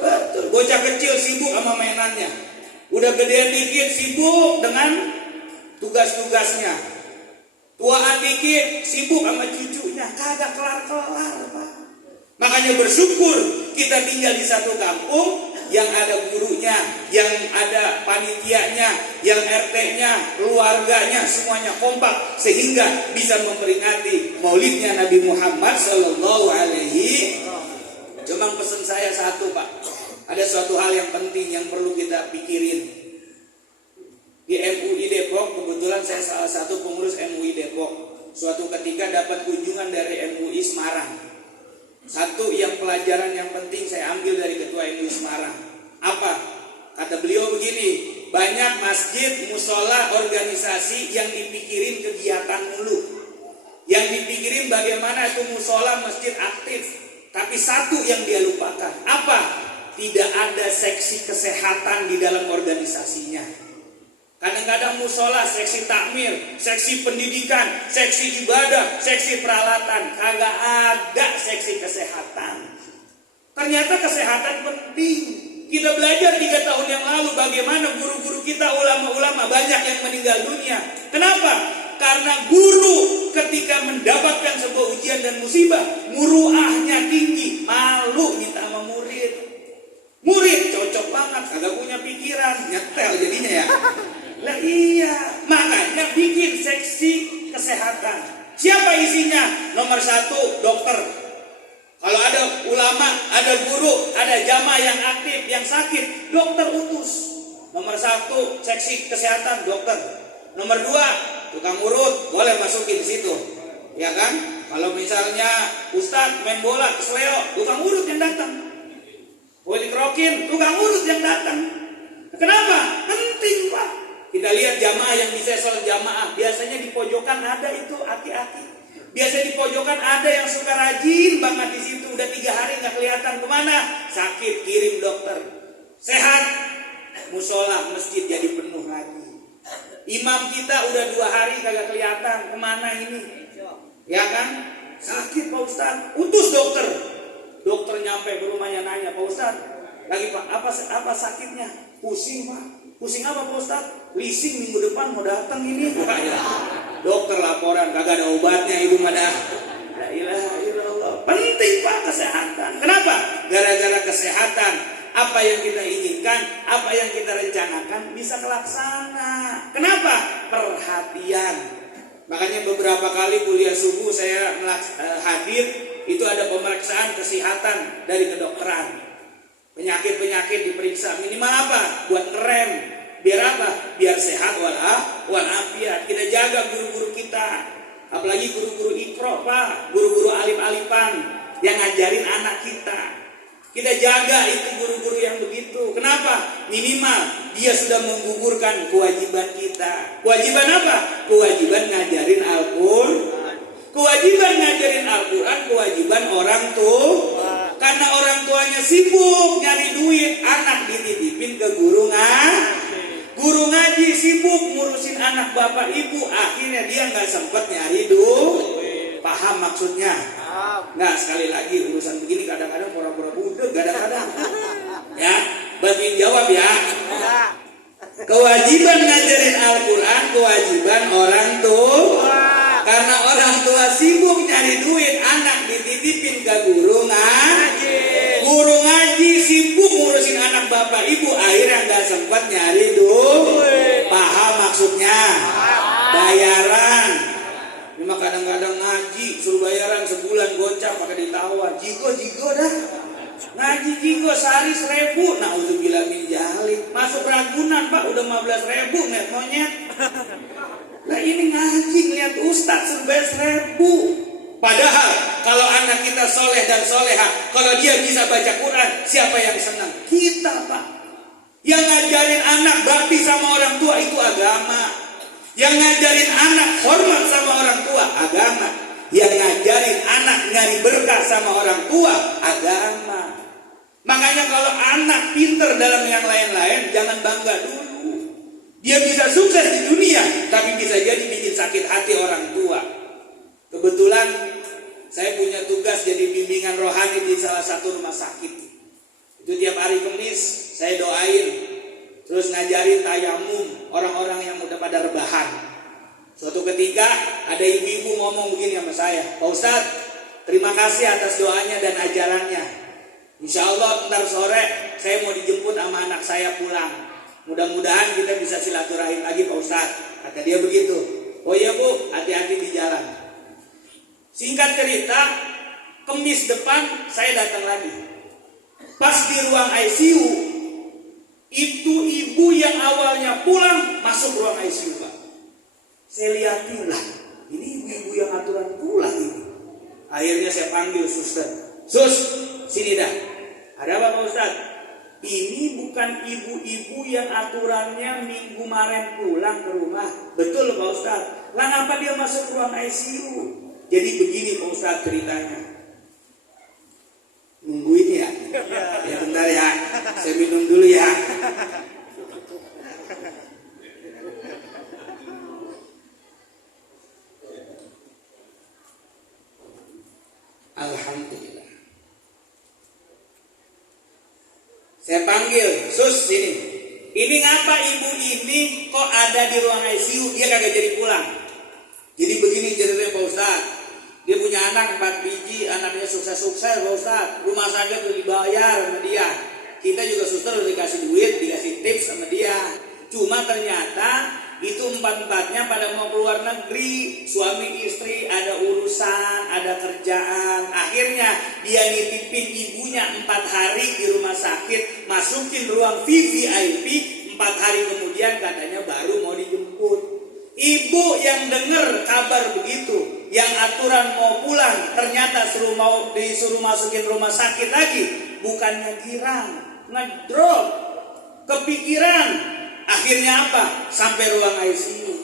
Betul. Bocah kecil sibuk sama mainannya. Udah gedean dikit sibuk dengan tugas-tugasnya. Tuaan dikit sibuk sama cucunya. Kagak kelar-kelar Pak. Makanya bersyukur kita tinggal di satu kampung yang ada gurunya, yang ada panitianya, yang RT-nya, keluarganya, semuanya kompak sehingga bisa memperingati Maulidnya Nabi Muhammad sallallahu alaihi. Cuma pesan saya satu Pak, ada suatu hal yang penting yang perlu kita pikirin. Di MUI Depok, kebetulan saya salah satu pengurus MUI Depok. Suatu ketika dapat kunjungan dari MUI Semarang. Satu yang pelajaran yang penting saya ambil dari Ketua MUI Semarang. Apa? Kata beliau begini, banyak masjid, musola, organisasi yang dipikirin kegiatan mulu. Yang dipikirin penting bagaimana itu musola masjid aktif. Tapi satu yang dia lupakan, apa? Tidak ada seksi kesehatan di dalam organisasinya. Kadang-kadang musola, seksi takmir, seksi pendidikan, seksi ibadah, seksi peralatan, kagak ada seksi kesehatan. Ternyata kesehatan penting. Kita belajar 3 tahun yang lalu bagaimana guru-guru kita, ulama-ulama banyak yang meninggal dunia. Kenapa? Karena guru ketika mendapatkan sebuah ujian dan musibah, muruahnya tinggi, malu minta sama murid. Murid cocok banget, kagak punya pikiran, nyetel jadinya ya. Lah iya, makanya bikin seksi kesehatan. Siapa isinya? Nomor 1 dokter. Kalau ada ulama, ada guru, ada jamaah yang aktif, yang sakit, dokter utus. Nomor 1 seksi kesehatan dokter. Nomor 2 tukang urut, boleh masukin di situ, ya kan? Kalau misalnya ustadz main bola kesleo, tukang urut yang datang. Boleh dikerokin, tukang urut yang datang. Kenapa? Penting Pak. Kita lihat jamaah yang bisa sholat jamaah, biasanya di pojokan ada itu aki-aki. Biasanya di pojokan ada yang suka rajin banget di situ, udah 3 hari nggak kelihatan kemana, sakit kirim dokter. Sehat, musola masjid jadi penuh lagi. Imam kita udah 2 hari kagak kelihatan kemana ini, ya kan? Sakit Pak Ustadz, utus dokter. Dokter nyampe ke rumahnya nanya, Pak Ustadz, lagi Pak apa sakitnya? Pusing Pak. Pusing apa Pak Ustadz? Leasing minggu depan mau datang ini. Dokter laporan kagak ada obatnya, ibu madah. La ilaha illallah. Penting Pak kesehatan. Kenapa? Gara-gara kesehatan, apa yang kita inginkan, apa yang kita rencanakan bisa terlaksana. Kenapa? Perhatian. Makanya beberapa kali kuliah subuh saya hadir, itu ada pemeriksaan kesehatan dari kedokteran. Penyakit-penyakit diperiksa, minimal apa? Buat ngerem. Biar apa? Biar sehat walafiat. Kita jaga guru-guru kita, apalagi guru-guru ikro Pak, guru-guru alif-alifan yang ngajarin anak kita. Kita jaga itu guru-guru yang begitu. Kenapa? Minimal dia sudah menggugurkan kewajiban kita. Kewajiban apa? Kewajiban ngajarin Al-Quran. Kewajiban ngajarin Al-Quran, kewajiban orang tua. Karena orang tuanya sibuk nyari duit, anak dititipin ke guru ngaji. Guru ngaji sibuk ngurusin anak bapak ibu, akhirnya dia nggak sempet nyari duit. Paham maksudnya? Nah sekali lagi urusan begini kadang-kadang pura-pura budeg, kadang-kadang. Ya, bantuin jawab ya. Kewajiban ngajarin Al-Quran, kewajiban orang tua. Karena orang tua sibuk nyari duit, anak dititipin ke guru ngaji. Guru ngaji sibuk ngurusin anak bapak ibu, akhirnya nggak sempat nyari duit. Paham maksudnya? Bayaran. Cuma kadang-kadang ngaji suruh bayaran sebulan gocap pakai ditawar. Jigo dah. Ngaji jigo sehari 1.000. Nah udah bilang minjalik. Masuk Ragunan Pak udah 15.000 net monyet. Nah ini ngaji ngeliat ustadz suruh 1.000. Padahal kalau anak kita soleh dan soleha, kalau dia bisa baca Quran, siapa yang senang? Kita Pak. Yang ngajarin anak bakti sama orang tua itu agama. Yang ngajarin anak hormat sama orang tua agama. Yang ngajarin anak nyari berkah sama orang tua agama. Makanya kalau anak pinter dalam yang lain-lain, jangan bangga dulu. Dia bisa sukses di dunia, tapi bisa jadi bikin sakit hati orang tua. Kebetulan saya punya tugas jadi bimbingan rohani di salah satu rumah sakit. Itu tiap hari Kamis saya doain, terus ngajarin tayamum orang-orang yang udah pada rebahan. Suatu ketika ada ibu-ibu ngomong begini sama saya, Pak Ustadz, terima kasih atas doanya dan ajarannya. Insya Allah ntar sore saya mau dijemput sama anak saya pulang. Mudah-mudahan kita bisa silaturahim lagi Pak Ustadz. Kata dia begitu. Oh iya Bu, hati-hati di jalan. Singkat cerita, Kamis depan saya datang lagi. Pas di ruang ICU, itu ibu yang awalnya pulang masuk ruang ICU Pak. Saya lihatin lah, ini ibu-ibu yang aturan pulang ini. Akhirnya saya panggil suster. Sus, sini dah. Ada apa Pak Ustadz? Ini bukan ibu-ibu yang aturannya minggu kemarin pulang ke rumah. Betul Pak Ustadz. Lah ngapa dia masuk ruang ICU? Jadi begini Pak Ustadz ceritanya. Nungguin ya? Ya bentar ya, saya minum dulu ya. Alhamdulillah. Saya panggil, Sus sini. Ini ngapa ibu ini kok ada di ruang ICU? Dia kagak jadi pulang. Jadi begini ceritanya Pak Ustadz. Dia punya anak 4 biji, anaknya sukses-sukses Pak Ustadz. Rumah sakit udah dibayar sama dia. Kita juga suster udah dikasih duit, dikasih tips sama dia. Cuma ternyata itu 4-4-nya pada mau keluar negeri. Suami istri ada urusan, ada kerjaan. Akhirnya dia nitipin ibunya 4 hari di rumah sakit, masukin ruang VVIP. 4 hari kemudian katanya baru mau dijemput. Ibu yang dengar kabar begitu, yang aturan mau pulang, ternyata disuruh masukin rumah sakit lagi. Bukannya girang, ngedrop, kepikiran. Akhirnya apa? Sampai ruang ICU.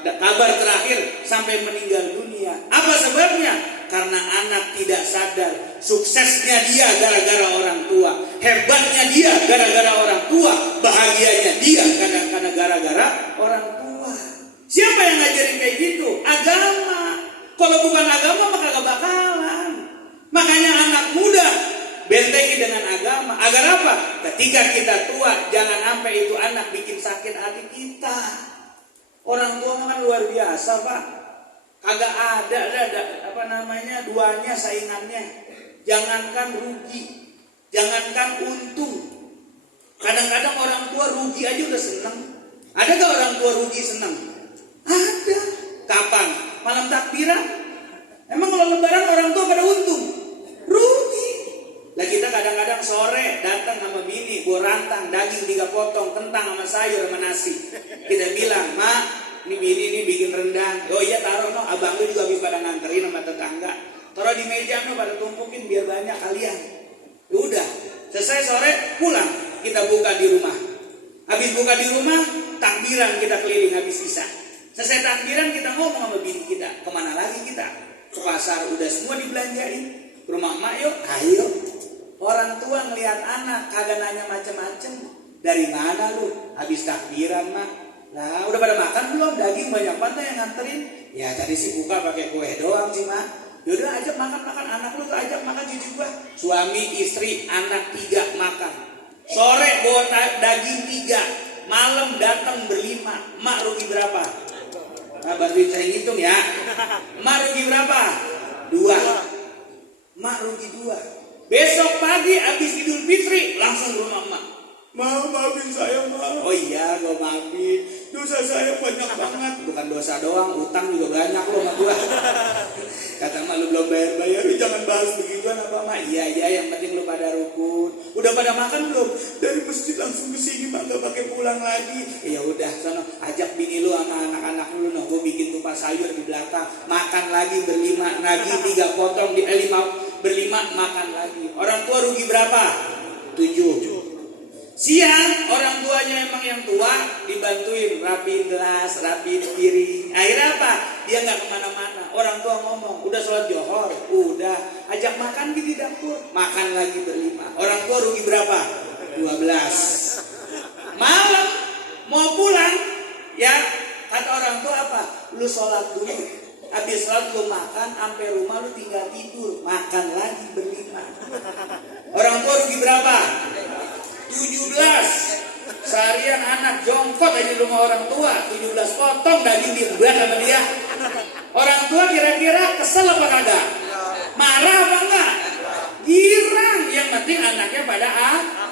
Kabar terakhir sampai meninggal dunia. Apa sebabnya? Karena anak tidak sadar. Suksesnya dia gara-gara orang tua. Hebatnya dia gara-gara orang tua. Bahagianya dia karena gara-gara orang tua. Siapa yang ngajarin kayak gitu? Agama. Kalau bukan agama maka gak bakalan. Makanya anak muda bentengi dengan agama. Agar apa? Ketika kita tua, jangan sampai itu anak bikin sakit hati kita. Orang tua kan luar biasa Pak. Kagak ada duanya saingannya. Jangankan rugi, jangankan untung. Kadang-kadang orang tua rugi aja udah seneng. Ada gak orang tua rugi seneng? Ada. Kapan? Malam takbiran? Emang kalau lebaran orang tua pada untung? Rugi. Lah kita kadang-kadang sore datang sama bini, gua rantang daging 3 potong, kentang sama sayur sama nasi. Kita bilang, "Mak, ini bini ini bikin rendang." "Oh iya taruh no, abang lu juga habis pada nganterin sama tetangga. Taruh di meja no, pada tumpukin biar banyak kalian." Udah, selesai sore pulang, kita buka di rumah. Habis buka di rumah, takbiran kita keliling habis sisa. Selesai takbiran kita ngomong sama bini kita, kemana lagi kita? Ke pasar udah semua dibelanjain. Ke rumah emak yuk, ayo. Orang tua ngelihat anak kagak nanya macem-macem. Dari mana lu? Habis takbiran mak. Nah udah pada makan belum? Daging banyak banget yang nganterin. Ya tadi sih buka pakai kue doang sih mak. Yaudah ajak makan-makan, anak lu tuh ajak makan cucu gua. Suami, istri, anak 3 makan. Sore bawa daging 3. Malam datang berlima. Mak rugi berapa? Nah, bantuin saya hitung ya. Mak rugi berapa? 2. Mak rugi 2. Besok pagi habis Idul Fitri langsung rumah emak. "Ma, maafin saya ma." "Oh iya, gue maafin. Dosa saya banyak banget." "Bukan dosa doang, utang juga banyak loh sama gua." Kata emak, "Lu belum bayar-bayar, lu jangan bahas begituan apa mak." Iya, yang penting lu pada rukun." "Udah pada makan belum?" "Dari masjid langsung ke sini mak, gak pakai pulang lagi." "Ya udah, sono ajak bini lu sama anak-anak lu, gue bikin tupas sayur di belakang. Makan lagi berlima, nagih 3 potong di 5 berlima makan lagi." Orang tua rugi berapa? 7. Siang orang tuanya emang yang tua dibantuin rapiin gelas, rapiin piring. Akhirnya apa? Dia nggak kemana-mana. Orang tua ngomong, udah sholat johor, udah ajak makan di dapur, makan lagi berlima. Orang tua rugi berapa? 12. Malam mau pulang, ya kata orang tua apa? Lu sholat dulu. Habis sholat lu makan, sampai rumah lu tinggal tidur, makan lagi berlima. Orang tua rugi berapa? 17. Seharian anak jongkok aja di rumah orang tua, 17 potong daging dibuat sama dia. Orang tua kira-kira kesel apa kagak? Marah apa enggak? Girang. Yang penting anaknya pada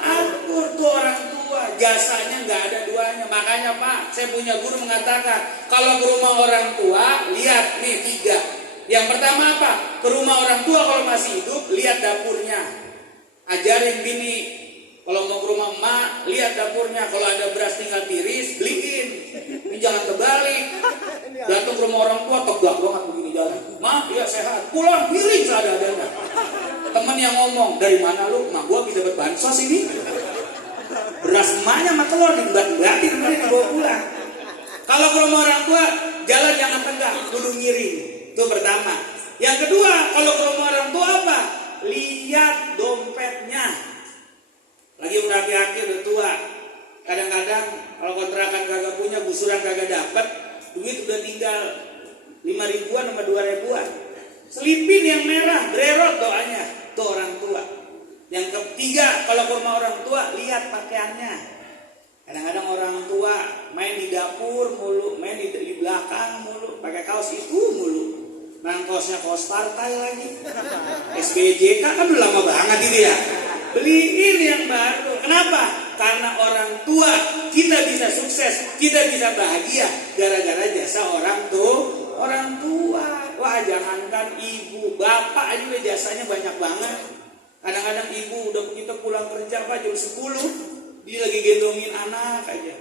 akur. Tuh orang tua jasanya nggak ada duanya. Makanya Pak, saya punya guru mengatakan, kalau ke rumah orang tua lihat nih 3. Yang pertama apa? Ke rumah orang tua kalau masih hidup lihat dapurnya. Ajarin bini, kalau mau ke rumah emak, lihat dapurnya. Kalau ada beras tinggal tiris, beliin. Ini jangan kebalik. Datang ke rumah orang tua, tegak banget begini jalan. "Ma, iya sehat." Pulang, miring seadanya. Temen yang ngomong, "Dari mana lu?" "Mak gua habis dapat bansos ini." Beras emaknya sama telur dibuat-buatin, kemudian dibawa pulang. Kalau ke rumah orang tua, jalan jangan tegak, kudu miring. Itu pertama. Yang kedua, kalau ke rumah orang tua apa? Lihat dompetnya. Lagi udah aki-aki udah tua. Kadang-kadang kalau kontrakan kagak punya, gusuran kagak dapat, duit udah tinggal 5 ribuan sama 2 ribuan. Selipin yang merah, brerot doanya. Tuh orang tua. Yang ketiga, kalau ke rumah orang tua, lihat pakaiannya. Kadang-kadang orang tua main di dapur mulu, main di belakang mulu, pakai kaos itu mulu. Nah, kaosnya kaos partai lagi. SBJK kan udah lama banget ini ya. Beliin yang baru. Kenapa? Karena orang tua kita bisa sukses, kita bisa bahagia gara-gara jasa orang tua. Wah, jangankan ibu, bapak aja udah jasanya banyak banget. Kadang-kadang ibu udah kita pulang kerja Pak jam 10, dia lagi gendongin anak aja.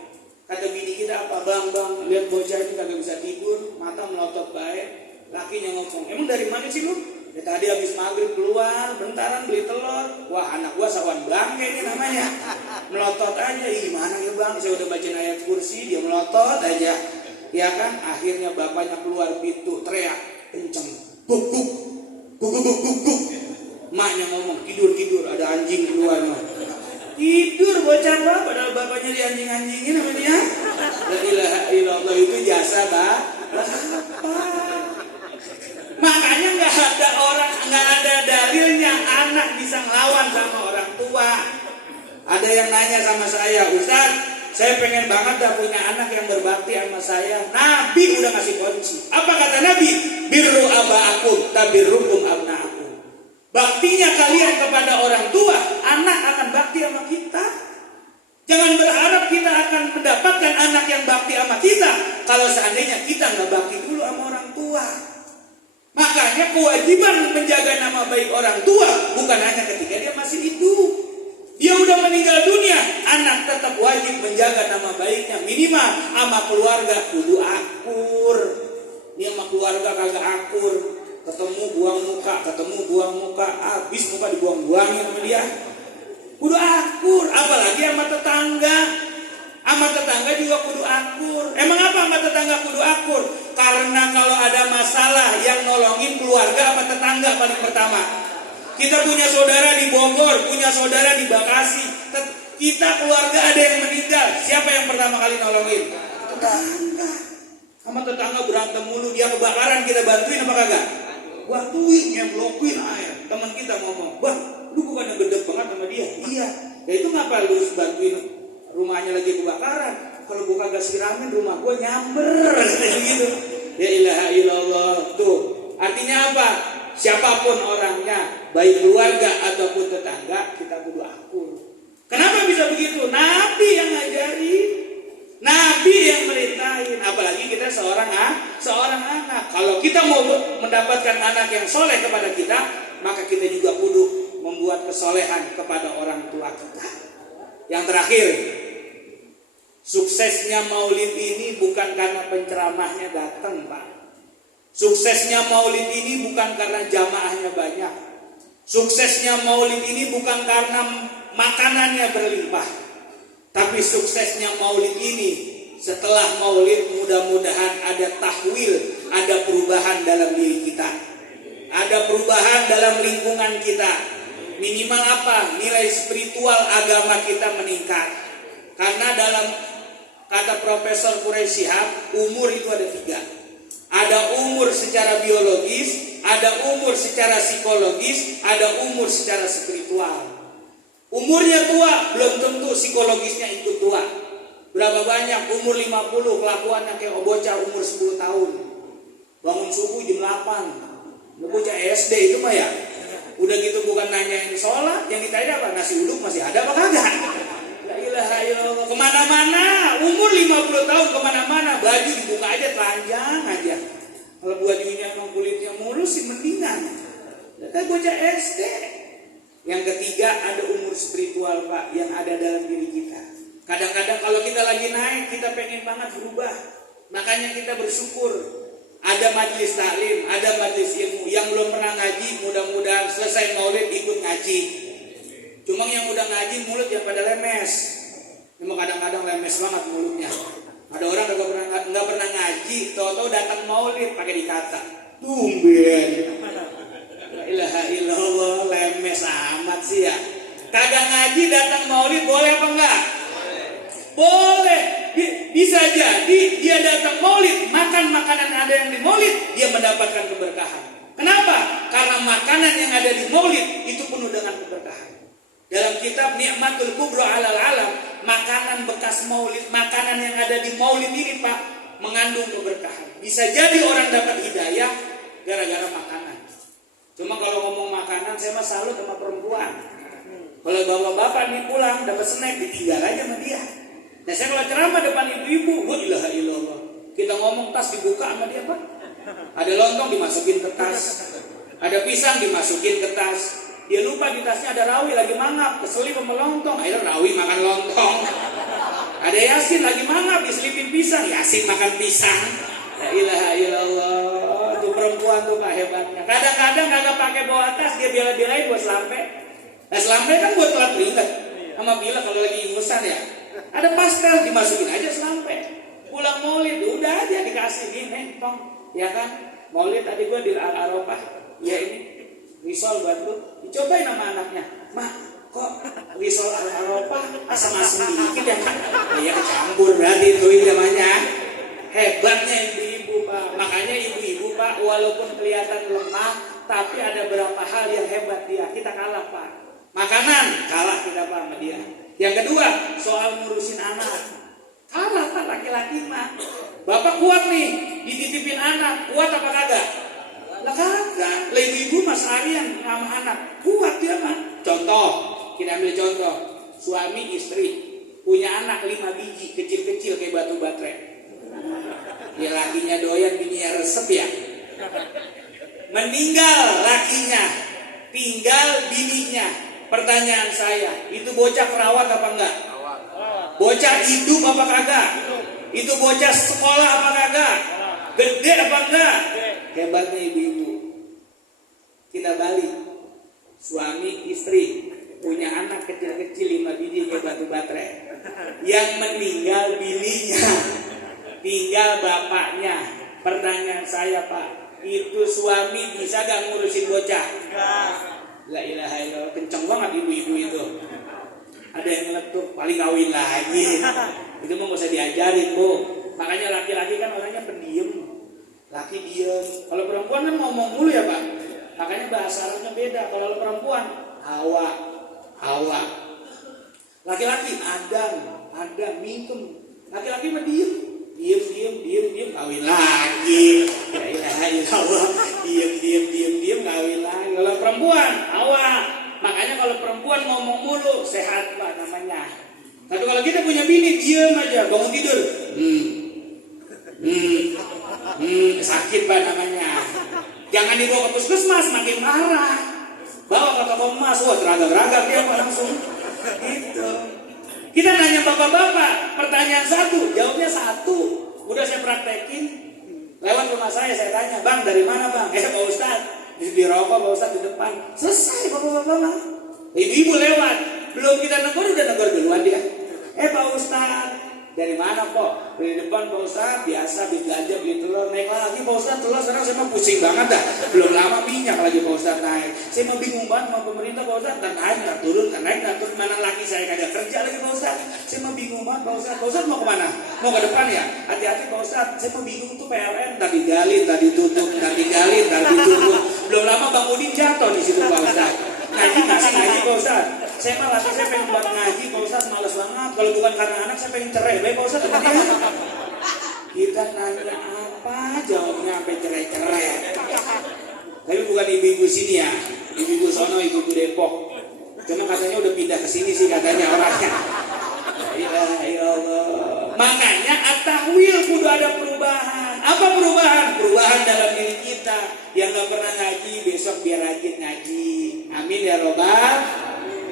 Kata bini kita apa? Bang, lihat bocah itu kagak bisa tidur, mata melotot baik. Lakinya ngomong, emang dari mana sih lu? Ya tadi habis maghrib keluar, bentaran beli telur. Wah, anak gua sawan bangke ini namanya. Melotot aja, gimana ya bang? Saya udah baca ayat kursi, dia melotot aja. Ya kan, akhirnya bapaknya keluar pintu, teriak kenceng, guk guk, guk guk guk guk. Maknya ngomong, tidur, ada anjing keluar mah. Tidur bocah Pak, padahal bapaknya di anjing-anjingin sama dia. La ilaha illallah, itu jasa Pak. Makanya nggak ada dalilnya anak bisa ngelawan sama orang tua. Ada yang nanya sama saya, Ustaz, saya pengen banget dah punya anak yang berbakti sama saya. Nabi udah ngasih kunci. Apa kata Nabi? Birru aba'akum tabirrukum abna'akum. Baktinya kalian kepada orang tua, anak akan bakti sama kita. Jangan berharap kita akan mendapatkan anak yang bakti sama kita kalau seandainya kita nggak bakti dulu sama orang tua. Makanya kewajiban menjaga nama baik orang tua bukan hanya ketika dia masih hidup. Dia udah meninggal dunia, anak tetap wajib menjaga nama baiknya. Minimal sama keluarga kudu akur. Dia sama keluarga kagak akur, ketemu buang muka, habis muka dibuang-buangin sama dia. Kudu akur, apalagi sama tetangga. Sama tetangga juga kudu akur. Emang apa sama tetangga kudu akur? Karena kalau ada masalah yang nolongin keluarga apa tetangga paling pertama. Kita punya saudara di Bogor, punya saudara di Bekasi. Kita keluarga ada yang meninggal, siapa yang pertama kali nolongin? Tetangga. Sama tetangga berantem mulu, dia kebakaran kita bantuin apa kagak? Bantuin, nyemplokin air. Teman kita ngomong, "Bang, lu bukannya gede banget sama dia?" Iya. Ya itu ngapa lu bantuin rumahnya lagi kebakaran? Kalau gua kagak siramin rumah gua nyamber gitu. Ya ilaha illallah. Tuh, artinya apa? Siapapun orangnya, baik keluarga ataupun tetangga, kita kudu akur. Kenapa bisa begitu? Nabi yang ngajarin, Nabi yang merintahin. Apalagi kita seorang anak. Kalau kita mau mendapatkan anak yang soleh kepada kita, maka kita juga kudu membuat kesolehan kepada orang tua kita. Yang terakhir, suksesnya Maulid ini bukan karena penceramahnya datang, Pak. Suksesnya Maulid ini bukan karena jamaahnya banyak. Suksesnya Maulid ini bukan karena makanannya berlimpah. Tapi suksesnya Maulid ini, setelah Maulid mudah-mudahan ada tahwil, ada perubahan dalam diri kita. Ada perubahan dalam lingkungan kita. Minimal apa? Nilai spiritual agama kita meningkat. Karena dalam kata Profesor Quraisy Shihab, umur itu ada 3. Ada umur secara biologis, ada umur secara psikologis, ada umur secara spiritual. Umurnya tua, belum tentu psikologisnya ikut tua. Berapa banyak umur 50 kelakuannya kayak bocah umur 10 tahun. Bangun subuh jam 8. Bocah SD itu mah ya. Udah gitu bukan nanyain sholat, yang ditanya apa? Nasi uduk masih ada apa kagak? La ilaha illallah. Kemana-mana, umur 50 tahun kemana-mana, baju dibuka aja telanjang aja. Kalau bajunya emang kulitnya mulus sih mendingan. Kita bocah SD. Yang ketiga ada umur spiritual Pak, yang ada dalam diri kita. Kadang-kadang kalau kita lagi naik, kita pengen banget berubah. Makanya kita bersyukur. Ada majelis taklim, ada majelis ilmu. Yang belum pernah ngaji, mudah-mudahan selesai maulid ikut ngaji. Cuma yang udah ngaji mulut yang pada lemes. Cuma kadang-kadang lemes banget mulutnya. Ada orang nggak pernah ngaji, tahu-tahu datang maulid pakai dikata. Tumben. ngaji datang maulid boleh apa enggak? Boleh. Bisa jadi dia datang maulid, makan makanan ada yang di maulid, dia mendapatkan keberkahan. Kenapa? Karena makanan yang ada di maulid itu penuh dengan keberkahan. Dalam kitab Ni'matul Kubra Alal Alam, makanan bekas maulid, makanan yang ada di maulid ini Pak, mengandung keberkahan. Bisa jadi orang dapat hidayah gara-gara makanan. Cuma kalau ngomong makanan, saya mah salut sama perempuan. Kalau bapak-bapak nih pulang dapat snack, ditinggal aja sama dia. Nah saya kalau ceramah depan ibu-ibu, wa ilaha illallah, kita ngomong tas dibuka sama dia Pak. Ada lontong dimasukin ke tas, ada pisang dimasukin ke tas. Dia lupa di tasnya ada rawi lagi mangap, keselip sama lontong, akhirnya rawi makan lontong. Ada Yasin lagi mangap, diselipin pisang, Yasin makan pisang. La ilaha illallah, tuh perempuan tuh Pak hebatnya. Kadang-kadang kagak pakai bawa tas, dia bela-belain buat selampe. Nah selampe kan buat telat ribet, sama bila kalau lagi ingusan ya. Ada pastel dimasukin aja selampe. Pulang maulid udah aja dikasih gini, tong, ya kan? Maulid tadi gua di Al-Arafah, ya ini risol buat lu. Dicobain sama anaknya, mak kok risol Al-Arafah asam-asam dikit ya kan? Ya kecampur berarti itu namanya. Hebatnya ibu-ibu Pak. Makanya ibu-ibu Pak walaupun kelihatan lemah, tapi ada beberapa hal yang hebat dia. Kita kalah Pak. Makanan kalah kita Pak sama dia. Yang kedua, soal ngurusin anak. Kalah Pak laki-laki mah. Bapak kuat nih, dititipin anak, kuat apa kagak? Lah kagak. Lah ibu-ibu mas harian sama anak, kuat dia mah. Contoh, kita ambil contoh. Suami istri punya anak 5 biji, kecil-kecil kayak batu baterai. Ya lakinya doyan, bininya resep ya. Meninggal lakinya, tinggal bininya. Pertanyaan saya, itu bocah perawat apa enggak? Bocah hidup apa kagak? Itu bocah sekolah apa kagak? Gede apa enggak? Hebatnya ibu-ibu. Kita balik. Suami istri punya anak kecil-kecil 5 biji kayak batu baterai. Yang meninggal bininya, tinggal bapaknya. Pertanyaan saya Pak, itu suami bisa gak ngurusin bocah? La ilaha illallah, kenceng banget ibu-ibu itu. Ada yang ngeletuk, paling kawin lagi. Itu mah gak usah diajarin Bu. Makanya laki-laki kan orangnya pendiam. Laki diem. Kalau perempuan kan ngomong mulu ya Pak. Makanya bahasa Arabnya beda. Kalau perempuan Hawa, Hawa. Laki-laki Adam, mingkem. Laki-laki mah diem, kawin lagi. Ya ilaha illallah, diem, kawin lagi. Kalau perempuan, Hawa. Makanya kalau perempuan ngomong mulu, sehat Pak namanya. Tapi kalau kita punya bini, diem aja, bangun tidur. Sakit Pak namanya. Jangan dibawa ke puskesmas, makin marah. Bawa ke toko emas, wah teragak-ragak dia Pak langsung. Gitu. Kita nanya bapak-bapak, pertanyaan satu, jawabnya satu. Udah saya praktekin. Lewat rumah saya tanya, Bang dari mana Bang? Pak Ustadz, di rokok Pak Ustadz di depan. Selesai bapak-bapak. Ibu-ibu lewat, belum kita negor udah negor duluan dia. Pak Ustadz, dari mana Pak? Dari depan Pak Ustadz, biasa habis belanja beli telur, naik lagi Pak Ustadz, telur sekarang saya mah pusing banget dah. Belum lama minyak lagi Pak Ustadz naik. Saya mau bingung banget sama pemerintah Pak Ustadz, dan naik nggak turun, mana laki saya kagak kerja lagi Pak Ustadz. Saya mau bingung banget Pak Ustadz. Pak Ustadz mau kemana? Mau ke depan ya? Hati-hati Pak Ustadz, saya mau bingung tuh PLN, tadi digalin, tadi ditutup, tadi digalin, tadi ditutup. Belum lama Bang Udin jatuh di situ Pak Ustadz. Ngaji masih ngaji Pak Ustadz. Saya malah saya pengen buat ngaji Pak Ustadz, males banget. Kalau bukan karena anak saya pengen cerai, baik Pak Ustadz sama dia. Kita nanya apa, jawabnya sampai cerai-cerai. Tapi bukan ibu-ibu sini ya, ibu-ibu sono, ibu-ibu Depok. Cuma katanya udah pindah ke sini sih katanya orangnya. Ya Allah. Makanya at-tahwil kudu ada perubahan. Apa perubahan? Perubahan dalam diri kita. Yang gak pernah ngaji besok biar rajin ngaji. Amin ya robbal.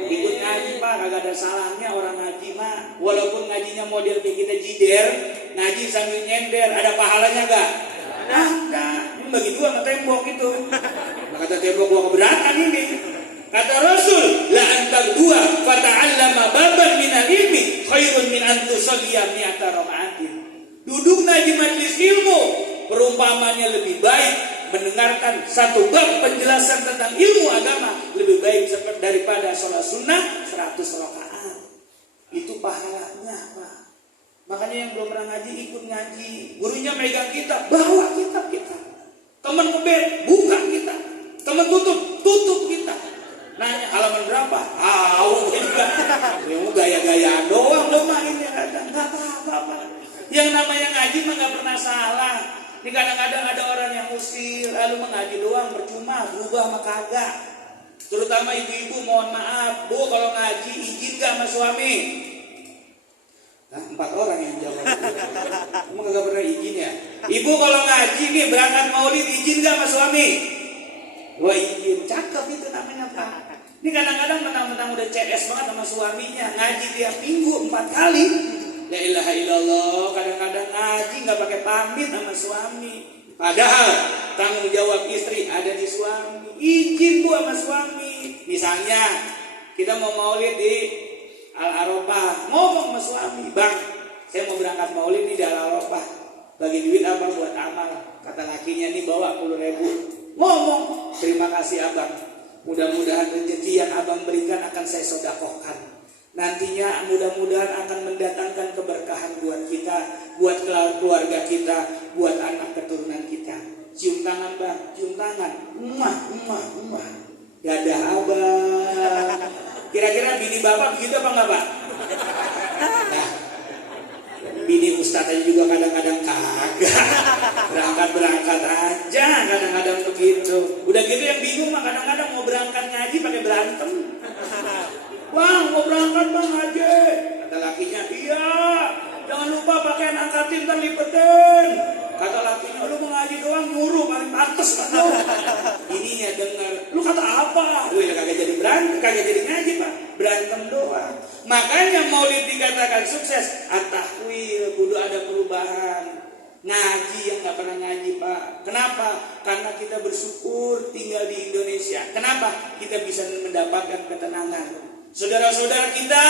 Ikut ngaji Pak, kagak ada salahnya orang ngaji mah. Walaupun ngajinya model kayak kita jider, ngaji sambil nyender, ada pahalanya gak? Ada. Ini bagi dua ke tembok itu. Kata tembok gua keberatan ini. Kata Rasul, la antal dua fata'allama baban minal ilmi khairun min antusalliya mi'ata raka'atin. Duduk ngaji majlis ilmu perumpamannya lebih baik mendengarkan satu bab penjelasan tentang ilmu agama lebih baik daripada sholat sunnah 100 rakaat. Itu pahalanya, Pak. Makanya yang belum pernah ngaji ikut ngaji. Gurunya megang kitab, bawa kitab kita. Teman ngebet, buka kita. Teman tutup kita. Nanya halaman berapa? Yang gaya-gayaan doang lo main ya kadang. Nggak apa-apa. Yang namanya ngaji mah nggak pernah salah. Ini kadang-kadang ada orang yang usil, lalu mengaji doang percuma, berubah mah kagak. Terutama ibu-ibu, mohon maaf, Bu, kalau ngaji izin gak sama suami? Nah, 4 orang yang jawab. Emang kagak pernah izin ya? Ibu kalau ngaji nih berangkat maulid izin gak sama suami? Wah izin, cakep itu namanya Pak. Ini kadang-kadang mentang-mentang udah CS banget sama suaminya, ngaji tiap minggu 4 kali. La ilaha illallah, kadang-kadang ngaji gak pakai pamit sama suami. Padahal tanggung jawab istri ada di suami. Izin Bu sama suami. Misalnya kita mau maulid di Al-Arafah, ngomong sama suami, Bang, saya mau berangkat maulid nih di Al-Arafah. Bagi duit apa buat amal? Kata lakinya nih bawa 10.000. Ngomong, terima kasih Abang. Mudah-mudahan rezeki yang Abang berikan akan saya sedekahkan. Nantinya mudah-mudahan akan mendatangkan keberkahan buat kita, buat keluarga kita, buat anak keturunan kita. Cium tangan Bang, cium tangan. Emak. Dadah Abang. Kira-kira bini Bapak begitu apa enggak Pak? Nah, bini Ustadz aja juga kadang-kadang kagak. Berangkat aja kadang-kadang begitu. Udah gitu yang bingung mah kadang-kadang mau berangkat ngaji pakai berantem. Bang, mau berangkat Bang aja. Kata lakinya, iya. Jangan lupa pakaian angkatin ntar lipetin. Kata lakinya, lu mau ngaji doang nyuruh paling pantes kan lu. Ininya dengar, lu kata apa? Lu ya kagak jadi berantem, kagak jadi ngaji Pak. Berantem doang. Makanya maulid dikatakan sukses. At-tahwil, kudu ada perubahan. Ngaji yang gak pernah ngaji Pak. Kenapa? Karena kita bersyukur tinggal di Indonesia. Kenapa? Kita bisa mendapatkan ketenangan. Saudara-saudara kita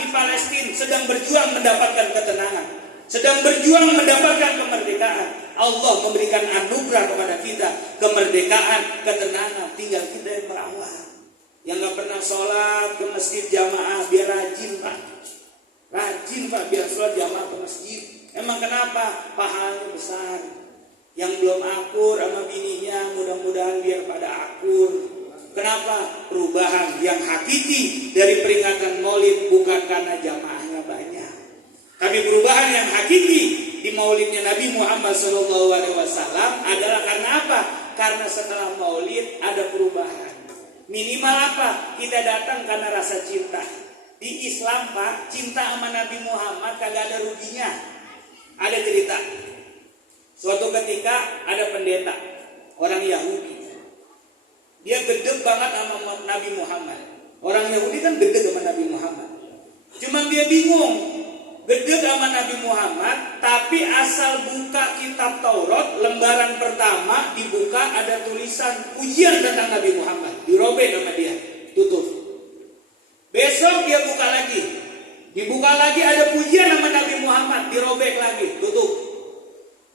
di Palestina sedang berjuang mendapatkan ketenangan, sedang berjuang mendapatkan kemerdekaan. Allah memberikan anugerah kepada kita kemerdekaan, ketenangan. Tinggal kita yang merawat. Yang gak pernah sholat ke masjid jamaah, biar rajin Pak. Rajin Pak, biar sholat jamaah ke masjid. Emang kenapa? Pahalanya besar. Yang belum akur sama bininya, mudah-mudahan biar pada akur. Kenapa? Perubahan yang hakiki dari peringatan maulid bukan karena jamaahnya banyak, tapi perubahan yang hakiki di maulidnya Nabi Muhammad SAW adalah karena apa? Karena setelah maulid ada perubahan. Minimal apa? Kita datang karena rasa cinta. Di Islam Pak, cinta sama Nabi Muhammad kagak ada ruginya. Ada cerita. Suatu ketika ada pendeta, orang Yahudi. Dia gedeg banget sama Nabi Muhammad. Orang Yahudi kan gedeg sama Nabi Muhammad. Cuma dia bingung. Gedeg sama Nabi Muhammad, tapi asal buka kitab Taurat, lembaran pertama dibuka ada tulisan pujian tentang Nabi Muhammad. Dirobek sama dia, tutup. Besok dia buka lagi. Dibuka lagi ada pujian sama Nabi Muhammad, dirobek lagi, tutup.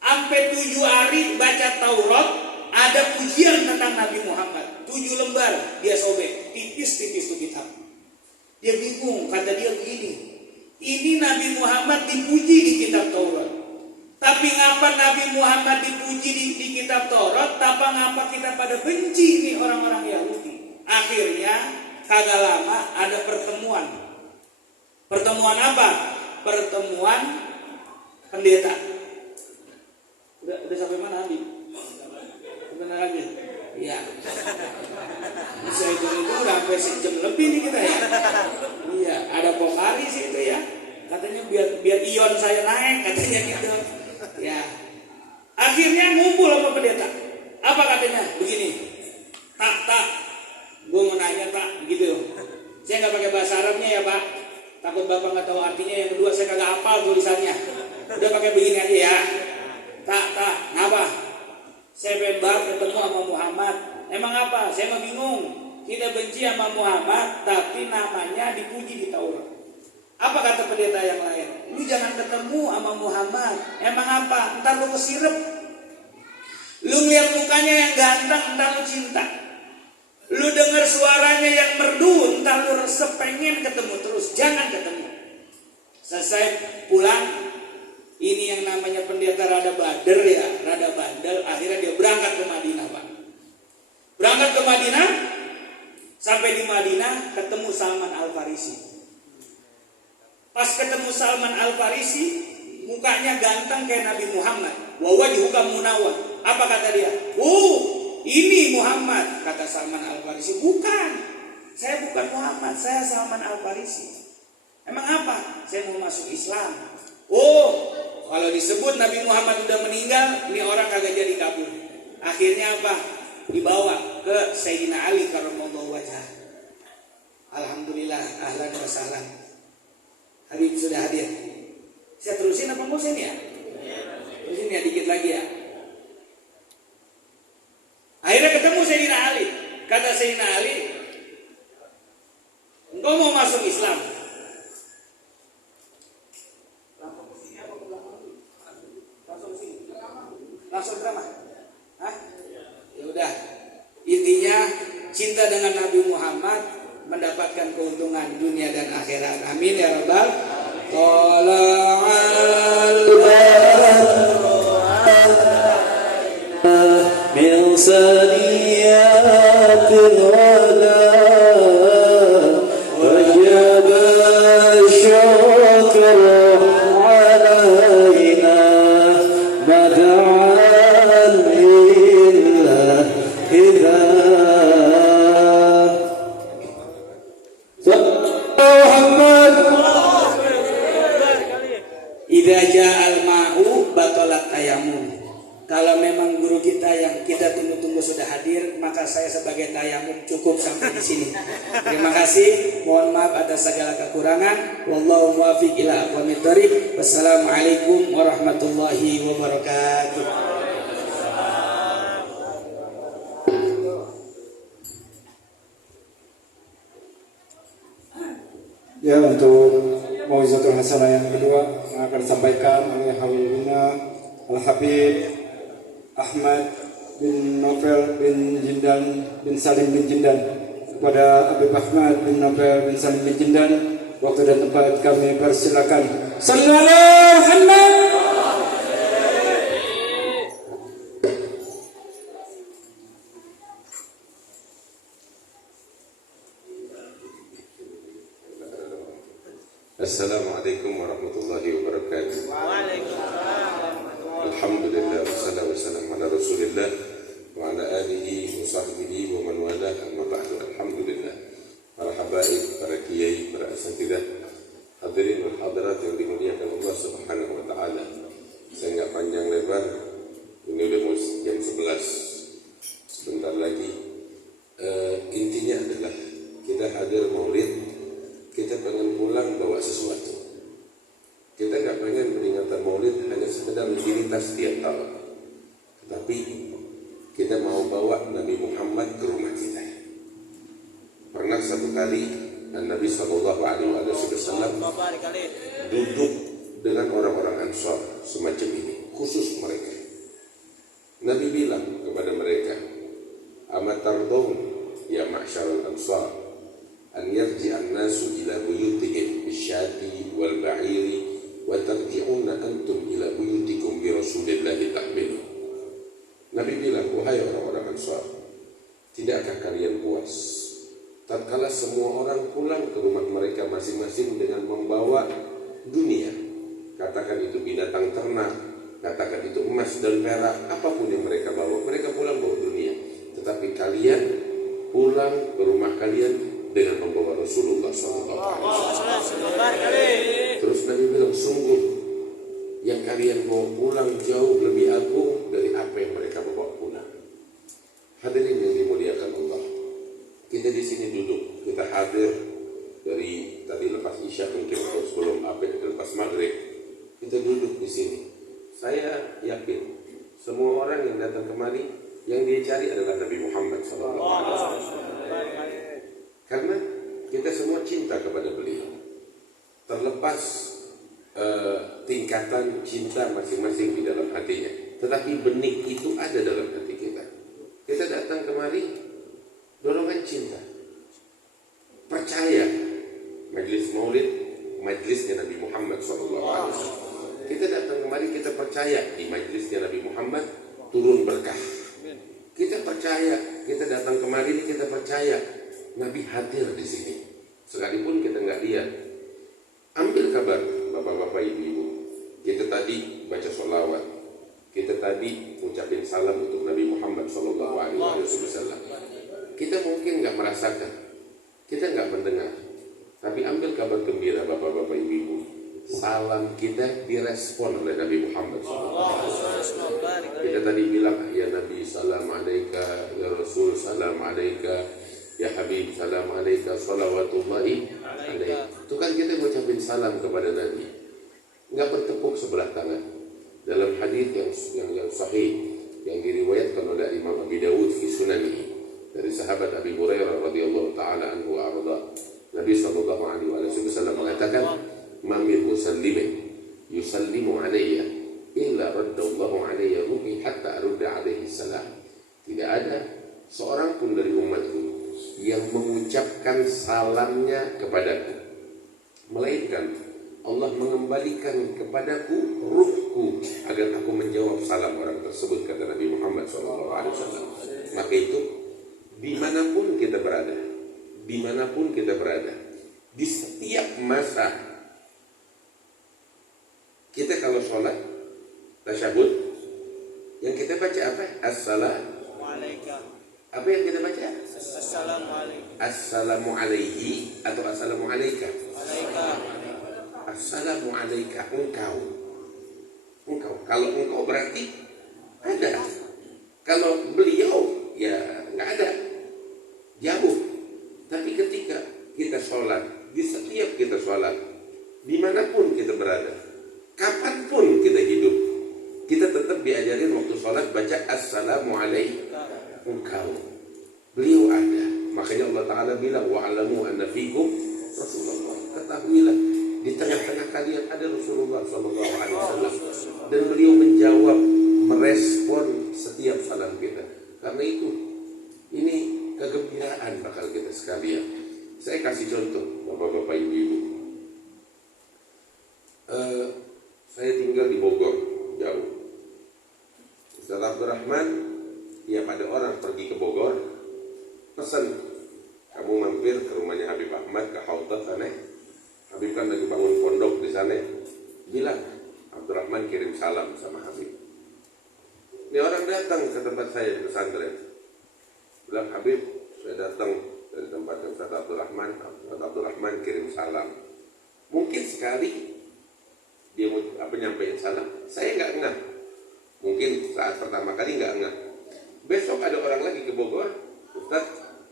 Sampai 7 hari baca Taurat, ada pujian tentang Nabi Muhammad. 7 lembar dia sobek, tipis-tipis tuh kitab. Dia bingung, kata dia begini, ini Nabi Muhammad dipuji di kitab Taurat. Tapi ngapa Nabi Muhammad dipuji di kitab Taurat, tapi ngapa kita pada benci nih orang-orang Yahudi. Akhirnya kagak lama ada pertemuan. Pertemuan apa? Pertemuan pendeta. Udah sampai mana Habib? Benar lagi? Iya. Saya itu udah sampai sejam lebih nih kita ya. Iya, ada Pokari sih itu ya. Katanya biar ion saya naik, katanya gitu. Ya. Akhirnya ngumpul sama pendeta. Apa katanya? Begini. Tak. Gue mau nanya tak, gitu. Saya nggak pakai bahasa Arabnya ya Pak. Takut Bapak nggak tahu artinya. Yang kedua saya kagak hafal tulisannya. Udah pakai begini aja ya. Tak. Ngapa? Saya bebas ketemu sama Muhammad. Emang apa? Saya mah bingung. Kita benci sama Muhammad, tapi namanya dipuji di Taurat. Apa kata pendeta yang lain? Lu jangan ketemu sama Muhammad. Emang apa? Ntar lu kesirep. Lu lihat mukanya yang ganteng, entah lu cinta. Lu dengar suaranya yang merdu, entah lu pengen ketemu terus. Jangan ketemu. Selesai pulang, ini yang namanya pendeta rada bader ya, rada bandel. Akhirnya dia berangkat ke Madinah, Pak. Berangkat ke Madinah, sampai di Madinah ketemu Salman Al-Farisi. Pas ketemu Salman Al-Farisi, mukanya ganteng kayak Nabi Muhammad. Wa wajhuka munawwar. Apa kata dia? Ini Muhammad. Kata Salman Al-Farisi, bukan. Saya bukan Muhammad, saya Salman Al-Farisi. Emang apa? Saya mau masuk Islam. Kalau disebut Nabi Muhammad udah meninggal, ini orang kagak jadi kabur. Akhirnya apa? Dibawa ke Sayyidina Ali karramallahu wajhah. Alhamdulillah, ahlan wa sahlan. Habib sudah hadir. Saya terusin apa bosan ya? Terusin ya dikit lagi ya. Akhirnya ketemu Sayyidina Ali. Kata Sayyidina Ali, engkau mau masuk Islam? Langsung drama? Hah? Ya udah. Intinya cinta dengan Nabi Muhammad mendapatkan keuntungan dunia dan akhirat. Amin ya rabbal alamin. Min saniyatil wala wajib syukur alaina mad'an illah idza Muhammad idza ja'al ma'u batalat tayamum. Kalau memang guru kita yang kita tunggu-tunggu sudah hadir, maka saya sebagai tayamum cukup sampai di sini. Terima kasih. Mohon maaf atas segala kekurangan. Wallahu muwaffiq ila aqwamit thoriq. Wassalamualaikum warahmatullahi wabarakatuh. Ya, untuk mau'izatul hasanah yang kedua yang akan disampaikan oleh Habibina Al-Habib Ahmad bin Novel bin Jindan bin Salim bin Jindan. Kepada Habib Ahmad bin Novel bin Salim bin Jindan, waktu dan tempat kami persilakan. Sallallahu Muhammad. Assalamualaikum warahmatullahi wabarakatuh. Alhamdulillah wassalatu wassalamu ala Rasulillah wa ala alihi wa sahbihi wa man wala amma ba'du. Alhamdulillah. Para habaib, para kiai, para asatidzah, hadirin wal hadirat yang dimuliakan Allah Subhanahu wa taala. Saya enggak panjang lebar. Ini udah mau jam 11. Sebentar lagi. Intinya adalah kita hadir Maulid. Kita pengen pulang bawa sesuatu. Kita nggak pengen peringatan Maulid hanya sekedar rutinitas tiap tahun, tapi kita mau bawa Nabi Muhammad ke rumah kita. Pernah satu kali Nabi Sallallahu Alaihi Wasallam duduk dengan orang-orang Ansar semacam ini, khusus mereka. Nabi bilang kepada mereka, "Amat tardun ya ma'syarul Ansar an yarji'an nasu ila buyutihim bisyati wal ba'iri wa tarji'una antum ila buyutikum bi Rasulillahi tahmilu." Nabi bilang, wahai orang-orang Ansar, tidakkah kalian puas tatkala semua orang pulang ke rumah mereka masing-masing dengan membawa dunia, katakan itu binatang ternak, katakan itu emas dan perak, apapun yang mereka bawa, mereka pulang bawa dunia, tetapi kalian pulang ke rumah kalian dengan membawa Rasulullah SAW. Terus Nabi bilang, sungguh yang kalian mau pulang jauh lebih agung dari apa yang mereka bawa pulang. Hadirin yang dimuliakan Allah, kita di sini duduk, kita hadir dari tadi lepas Isya mungkin atau sebelum lepas Maghrib, kita duduk di sini. Saya yakin semua orang yang datang kemari yang dia cari adalah Nabi Muhammad SAW. Karena kita semua cinta kepada beliau. Terlepas tingkatan cinta masing-masing di dalam hatinya. Tetapi benih itu ada dalam hati kita. Kita datang kemari dorongan cinta. Percaya majelis maulid, majelisnya Nabi Muhammad SAW. Kita datang kemari, kita percaya di majelisnya Nabi Muhammad turun berkah. Kita percaya, kita datang kemari, kita percaya Nabi hadir di sini. Sekalipun kita nggak lihat, ambil kabar bapak-bapak, ibu-ibu. Kita tadi baca sholawat, kita tadi ucapin salam untuk Nabi Muhammad SAW. Kita mungkin nggak merasakan, kita nggak mendengar, tapi ambil kabar gembira bapak-bapak, ibu-ibu. Salam kita direspon oleh Nabi Muhammad SAW. Kita tadi bilang, ya Nabi salam alaika, ya Rasul salam alaika, ya Habib salam alaika, salawatullahi alaika. Itu kan kita mengucapin salam kepada Nabi, nggak bertepuk sebelah tangan. Dalam hadis yang sahih yang diriwayatkan oleh Imam Abi Dawud fi Sunanihi dari sahabat Abi Hurairah radhiyallahu taala anhu wa arda, Nabi sallallahu alaihi wasallam mengatakan, "Ma min musallimin yusallimu alayya illa raddallahu alayya ruhi hatta arudda alaihi salam." Tidak ada seorang pun dari umatku yang mengucapkan salamnya kepadaku, melainkan Allah mengembalikan kepadaku ruhku agar aku menjawab salam orang tersebut, kata Nabi Muhammad SAW. Maka itu dimanapun kita berada, dimanapun kita berada, di setiap masa kita kalau sholat tasyahud, yang kita baca apa? Assalamualaikum. Apa yang kita baca? Assalamualaikum. Assalamu alaihi atau assalamu alaika? Assalamu alaika, engkau. Kalau engkau berarti ada. Kalau beliau ya nggak ada, jauh. Tapi ketika kita sholat, di setiap kita sholat, dimanapun kita berada, kapanpun kita hidup, kita tetap diajarin waktu sholat baca assalamu alaika, engkau. Beliau ada. Makanya Allah Ta'ala bilang, wa'alamu anna fikum Rasulullah. Ketahuilah, di tengah-tengah kalian ada Rasulullah SAW, dan beliau menjawab, merespon setiap salam kita. Karena itu, ini kegembiraan bakal kita sekalian. Saya kasih contoh, bapak-bapak, ibu-ibu. Saya tinggal di Bogor, jauh. Ustaz Abdurrahman, tiap ada orang pergi ke Bogor, pesan, kamu mampir ke rumahnya Habib Ahmad ke Hautat sana. Habib kan lagi bangun pondok di sana. Bilang, Abdurrahman kirim salam sama Habib. Ini orang datang ke tempat saya di pesantren. Bilang, Habib, saya datang dari tempat Ustaz Abdurrahman. Ustaz Abdurrahman kirim salam. Mungkin sekali dia menyampaikan salam, saya nggak ngeh. Mungkin saat pertama kali nggak ngeh. Besok ada orang lagi ke Bogor, Ustaz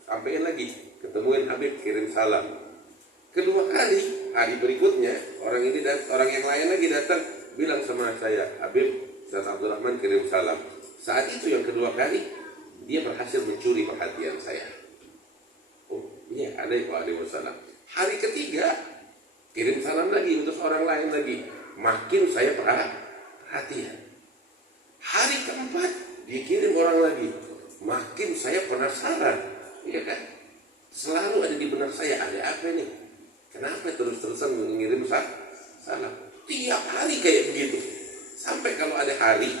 sampaikan lagi, ketemuin Habib kirim salam. Kedua kali, hari berikutnya orang yang lain lagi datang bilang sama saya, Habib, Ustaz Abdurrahman kirim salam. Saat itu yang kedua kali dia berhasil mencuri perhatian saya. Oh iya, Waalaikumsalam. Hari ketiga kirim salam lagi untuk orang lain lagi, makin saya perhatian. Hari keempat dikirim orang lagi, makin saya penasaran. Iya kan? Selalu ada di benak saya, ada apa nih? Kenapa terus-terusan mengirim salam? Tiap hari kayak begitu. Sampai kalau ada hari,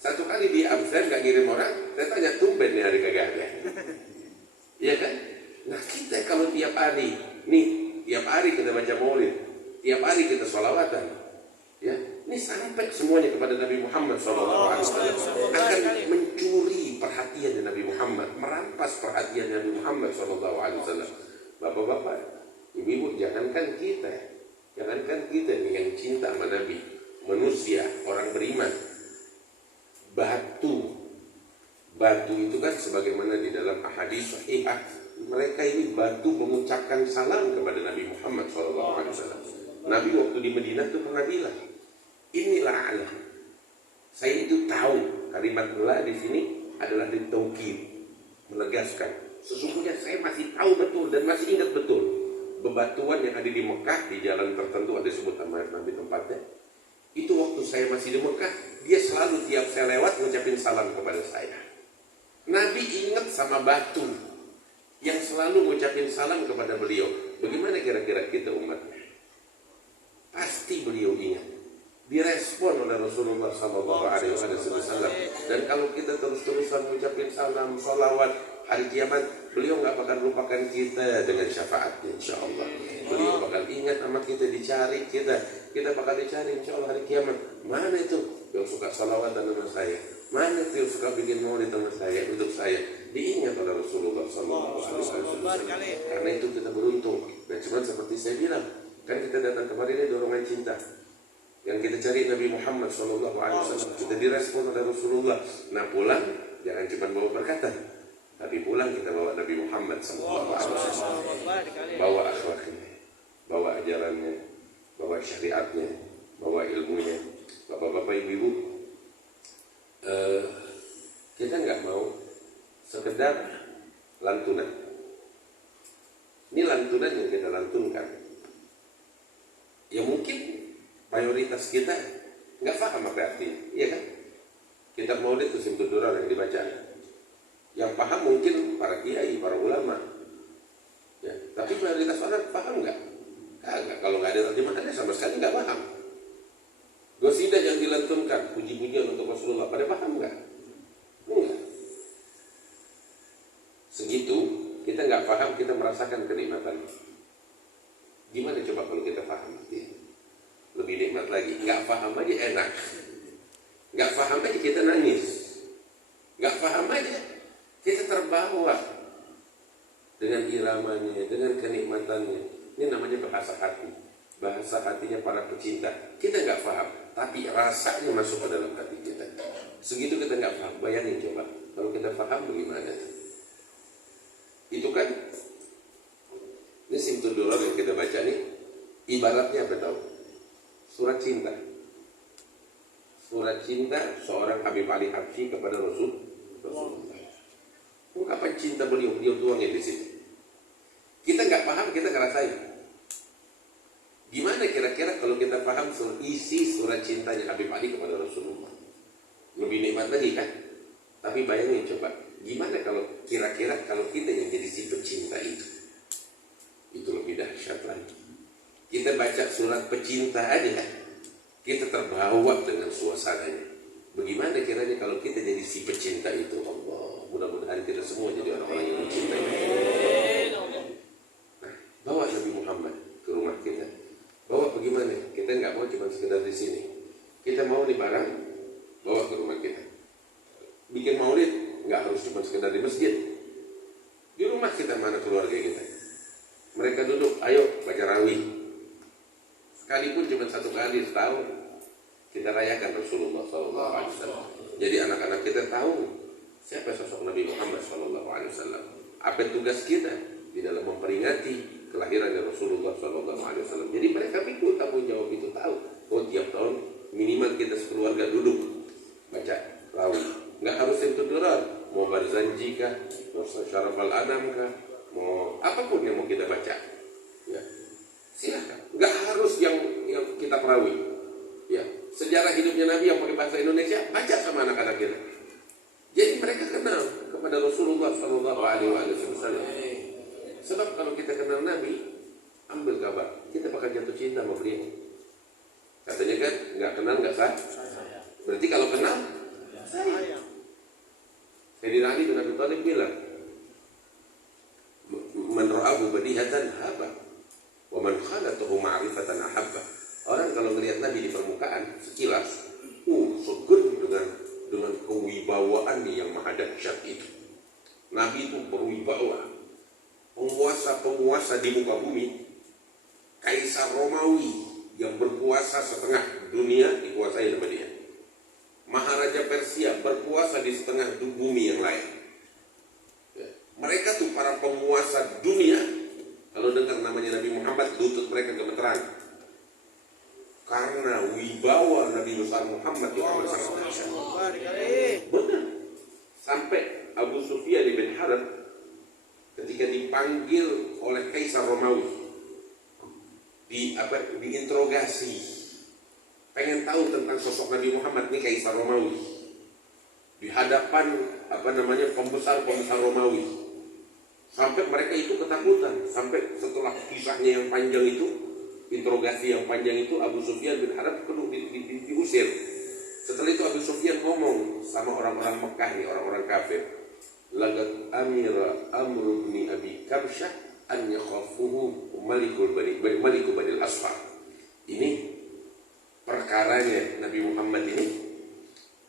satu kali dia absen gak ngirim orang, saya tanya, tumben nih hari kagak ada. Iya kan? Nah kita kalau tiap hari, nih tiap hari kita baca maulid, tiap hari kita sholawatan, ya, ini sampai semuanya kepada Nabi Muhammad SAW, akan mencuri perhatian Nabi Muhammad, merampas perhatian Nabi Muhammad SAW. Bapak-bapak, ibu-ibu, jangankan kita nih yang cinta sama Nabi, manusia, orang beriman, batu itu kan sebagaimana di dalam hadis sahih, mereka ini batu mengucapkan salam kepada Nabi Muhammad SAW. Nabi waktu di Madinah itu pernah bilang, inilah Allah. Saya itu tahu kalimat Allah di sini adalah ditaukid, menegaskan. Sesungguhnya saya masih tahu betul dan masih ingat betul bebatuan yang ada di Mekah, di jalan tertentu ada sebut nama Nabi tempatnya, saya masih di Mekah, dia selalu tiap saya lewat ngucapin salam kepada saya. Nabi ingat sama batu yang selalu ngucapin salam kepada beliau. Bagaimana kira-kira kita umatnya? Pasti beliau ingat. Direspon oleh Rasulullah SAW. Dan kalau kita terus-terusan mengucapkan salam, salawat, hari kiamat beliau nggak bakal lupakan kita dengan syafaatnya, insya Allah. Beliau bakal ingat sama kita, dicari kita bakal dicari insya Allah hari kiamat. Mana itu yang suka salawatan sama saya? Mana itu yang suka bikin maulid sama saya, untuk saya? Diingat oleh Rasulullah SAW. Karena itu kita beruntung. Dan cuma seperti saya bilang, kan kita datang kemarin ini dorongan cinta. Yang kita cari Nabi Muhammad SAW, kita direspon oleh Rasulullah. Nah pulang jangan cuma bawa perkataan, tapi pulang kita bawa Nabi Muhammad SAW, bawa akhlaknya, bawa ajarannya, bawa syariatnya, bawa ilmunya. Bapak-bapak, ibu-ibu, kita nggak mau sekedar lantunan. Ini lantunan yang kita lantunkan, ya mungkin mayoritas kita nggak paham apa artinya, iya kan? Kitab Maulid itu Simtud Durar yang dibaca. Yang paham mungkin para kiai, para ulama. Ya, tapi mayoritas orang paham nggak? Kagak. Kalau nggak ada terjemahannya sama sekali nggak paham. Gosidah yang dilantunkan, puji-pujian untuk Rasulullah, pada paham nggak? Enggak. Segitu kita nggak paham, kita merasakan kenikmatan. Gimana coba kalau kita paham? Lebih nikmat lagi. Nggak paham aja enak, nggak paham aja kita nangis, nggak paham aja kita terbawa dengan iramanya, dengan kenikmatannya. Ini namanya bahasa hati, bahasa hatinya para pecinta. Kita nggak paham, tapi rasanya masuk ke dalam hati kita. Segitu kita nggak paham. Bayangin coba kalau kita paham bagaimana. Itu kan ini Simtud Durar yang kita baca nih, ibaratnya apa tahu? Surat cinta. Surat cinta seorang Habib Ali Habsyi kepada Rasulullah. Ungkapan cinta beliau tuangin di sini. Kita nggak paham, kita ngerasain. Gimana kira-kira kalau kita paham isi surat cintanya Habib Ali kepada Rasulullah? Lebih nikmat lagi kan? Tapi bayangin coba, gimana kalau kira-kira kalau kita yang jadi si pecinta itu? Itu lebih dahsyat lagi. Kita baca surat pecinta aja, kita terbawa dengan suasananya. Bagaimana kiranya kalau kita jadi si pecinta itu? Allah, mudah-mudahan kita semua jadi orang-orang yang mencintai. Nah, bawa Nabi Muhammad ke rumah kita. Bawa bagaimana? Kita nggak mau cuma sekedar di sini. Kita mau nih barang, bawa ke rumah kita. Bikin maulid nggak harus cuma sekedar di masjid. Di rumah kita, mana keluarga kita? Mereka duduk, ayo baca rawih. Sekalipun cuma satu kali setahun, kita rayakan Rasulullah SAW. Jadi anak-anak kita tahu siapa sosok Nabi Muhammad SAW. Apa tugas kita di dalam memperingati kelahiran Rasulullah SAW. Jadi mereka pikir tanggung jawab itu tahu. Oh, tiap tahun minimal kita sekeluarga duduk baca rawih. Nggak harus Simtud Durar, mau Barzanji kah, mau Syaraf Al-Anam kah, mau apapun yang mau kita baca. Ya, silakan. Nggak harus yang kita perawi. Ya, sejarah hidupnya Nabi yang pakai bahasa Indonesia, baca sama anak-anak kita. Jadi mereka kenal kepada Rasulullah SAW. Sebab kalau kita kenal Nabi, ambil kabar, kita bakal jatuh cinta sama beliau. Katanya kan, nggak kenal nggak sah. Berarti kalau kenal, sayang. Sayyidina Ali bin Abi Thalib bilang, man ra'ahu badihatan haba, wa man khalatahu ma'rifatan ahabba. Orang kalau melihat Nabi di permukaan sekilas, seger dengan kewibawaan yang maha dahsyat itu. Nabi itu berwibawa, penguasa di muka bumi, Kaisar Romawi yang berkuasa setengah dunia dikuasai oleh dia. Maharaja Persia berkuasa di setengah bumi yang lain. Mereka tuh para penguasa dunia. Kalau dengar namanya Nabi Muhammad, lutut mereka gemeteran. Karena wibawa Nabi besar Muhammad itu amat sangat dahsyat. Benar. Sampai Abu Sufyan bin Harb ketika dipanggil oleh Kaisar Romawi, diinterogasi, pengen tahu tentang sosok Nabi Muhammad, nih Kaisar Romawi di hadapan pembesar Romawi, sampai mereka itu ketakutan. Sampai setelah kisahnya yang panjang itu, interogasi yang panjang itu, Abu Sufyan bin Harb diusir. Setelah itu Abu Sufyan ngomong sama orang-orang Mekah nih, orang-orang kafir, lagat amira Amr bin Abi Kabsyah an yakhafuhu maliku Bani Asfar. Ini perkaranya Nabi Muhammad ini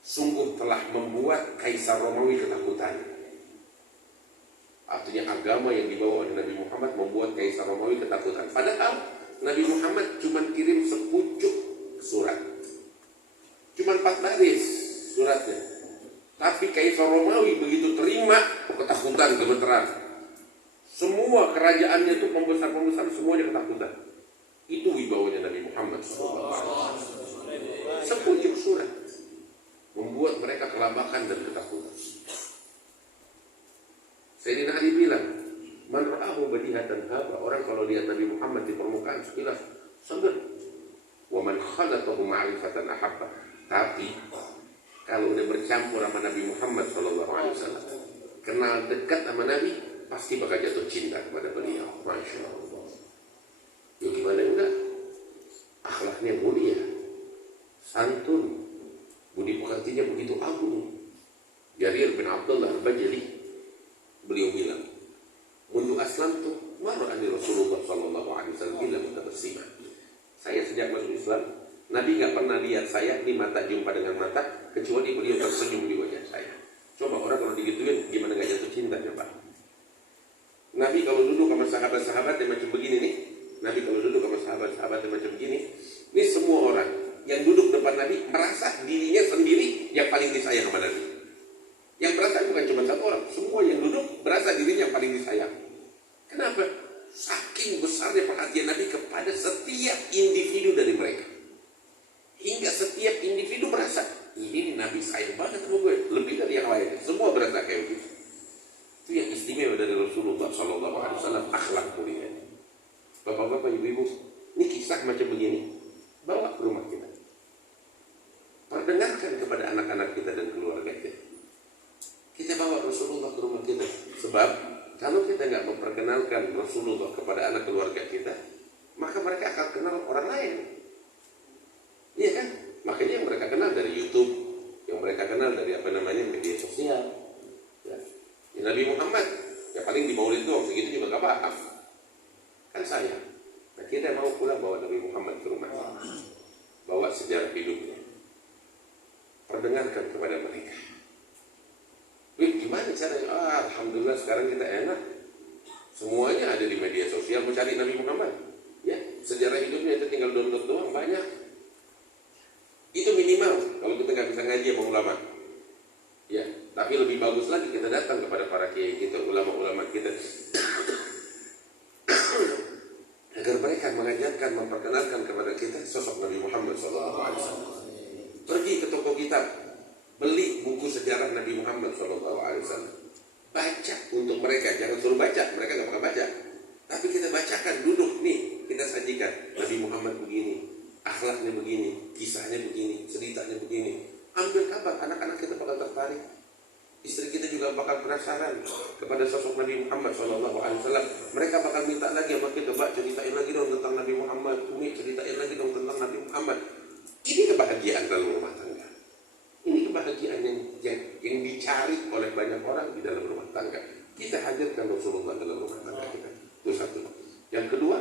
sungguh telah membuat Kaisar Romawi ketakutan. Artinya agama yang dibawa oleh Nabi Muhammad membuat Kaisar Romawi ketakutan. Padahal Nabi Muhammad cuma kirim sepucuk surat, cuma 4 baris suratnya. Tapi Kaisar Romawi begitu terima, ketakutan, gemeteran. Semua kerajaannya itu pembesar-pembesar semuanya ketakutan. Itu wibawanya Nabi Muhammad SAW. Sepucuk surat membuat mereka kelabakan dan ketakutan. Sayyidina Ali bilang, man ra'ahu badihatan haba, orang kalau lihat Nabi Muhammad di permukaan sekilas seger. Wa man khalatahu ma'rifatan ahabba. Tapi kalau udah bercampur sama Nabi Muhammad SAW, kenal dekat sama Nabi, pasti bakal jatuh cinta kepada beliau. Masya Allah. Ya gimana enggak? Akhlaknya mulia, santun, budi pekertinya begitu agung. Jarir bin Abdullah Al-Bajali, beliau bilang, mundu aslam tuh marani Rasulullah sallallahu alaihi wasallam illa mutabassima. Saya sejak masuk Islam, Nabi nggak pernah lihat saya di mata jumpa dengan mata kecuali beliau tersenyum di wajah saya. Coba orang kalau digituin gimana nggak jatuh cinta coba? Nabi kalau duduk sama sahabat-sahabat yang macam begini nih, Nabi kalau duduk sama sahabat-sahabat yang macam begini, ini semua orang yang duduk depan Nabi merasa dirinya sendiri yang paling disayang sama Nabi. Yang merasa bukan cuma satu orang, semua yang duduk merasa dirinya yang paling disayang. Kenapa? Saking besarnya perhatian Nabi kepada setiap individu dari mereka. Hingga setiap individu merasa, ini Nabi sayang banget sama gue, lebih dari yang lain. Semua berasa kayak begitu. Itu yang istimewa dari Rasulullah SAW, akhlak mulia. Bapak-bapak, ibu-ibu, ini kisah macam begini, bawa ke rumah kita. Perdengarkan kepada anak-anak kita dan keluarga kita. Kita bawa Rasulullah ke rumah kita. Sebab kalau kita nggak memperkenalkan Rasulullah kepada anak keluarga kita, maka mereka akan kenal orang lain. Iya kan? Makanya yang mereka kenal dari YouTube, yang mereka kenal dari media sosial. Ya. Nabi Muhammad, ya paling di maulid doang, segitu juga gak paham. Kan saya. Nah, kita mau pulang bawa Nabi Muhammad ke rumah. Bawa sejarah hidupnya. Perdengarkan kepada mereka. Wih, gimana caranya? Alhamdulillah sekarang kita enak. Semuanya ada di media sosial, mau cari Nabi Muhammad. Ya, sejarah hidupnya itu tinggal download doang, banyak. Itu minimal kalau kita nggak bisa ngaji sama ulama. Ya, tapi lebih bagus lagi kita datang kepada para kiai kita, ulama-ulama kita, agar mereka mengajarkan, memperkenalkan kepada kita sosok Nabi Muhammad SAW. Pergi ke toko kitab, beli buku sejarah Nabi Muhammad SAW. Baca untuk mereka, jangan suruh baca, mereka nggak bakal baca. Tapi kita bacakan, duduk nih, kita sajikan Nabi Muhammad begini, akhlaknya begini, kisahnya begini, ceritanya begini. Ambil kabar, anak-anak kita bakal tertarik. Istri kita juga bakal penasaran kepada sosok Nabi Muhammad SAW. Mereka bakal minta lagi sama kita, Mbak, ceritain lagi dong tentang Nabi Muhammad. Umi, ceritain lagi dong tentang Nabi Muhammad. Ini kebahagiaan dalam rumah tangga. Ini kebahagiaan yang dicari oleh banyak orang di dalam rumah tangga. Kita hadirkan Rasulullah dalam rumah tangga kita. Itu satu. Yang kedua,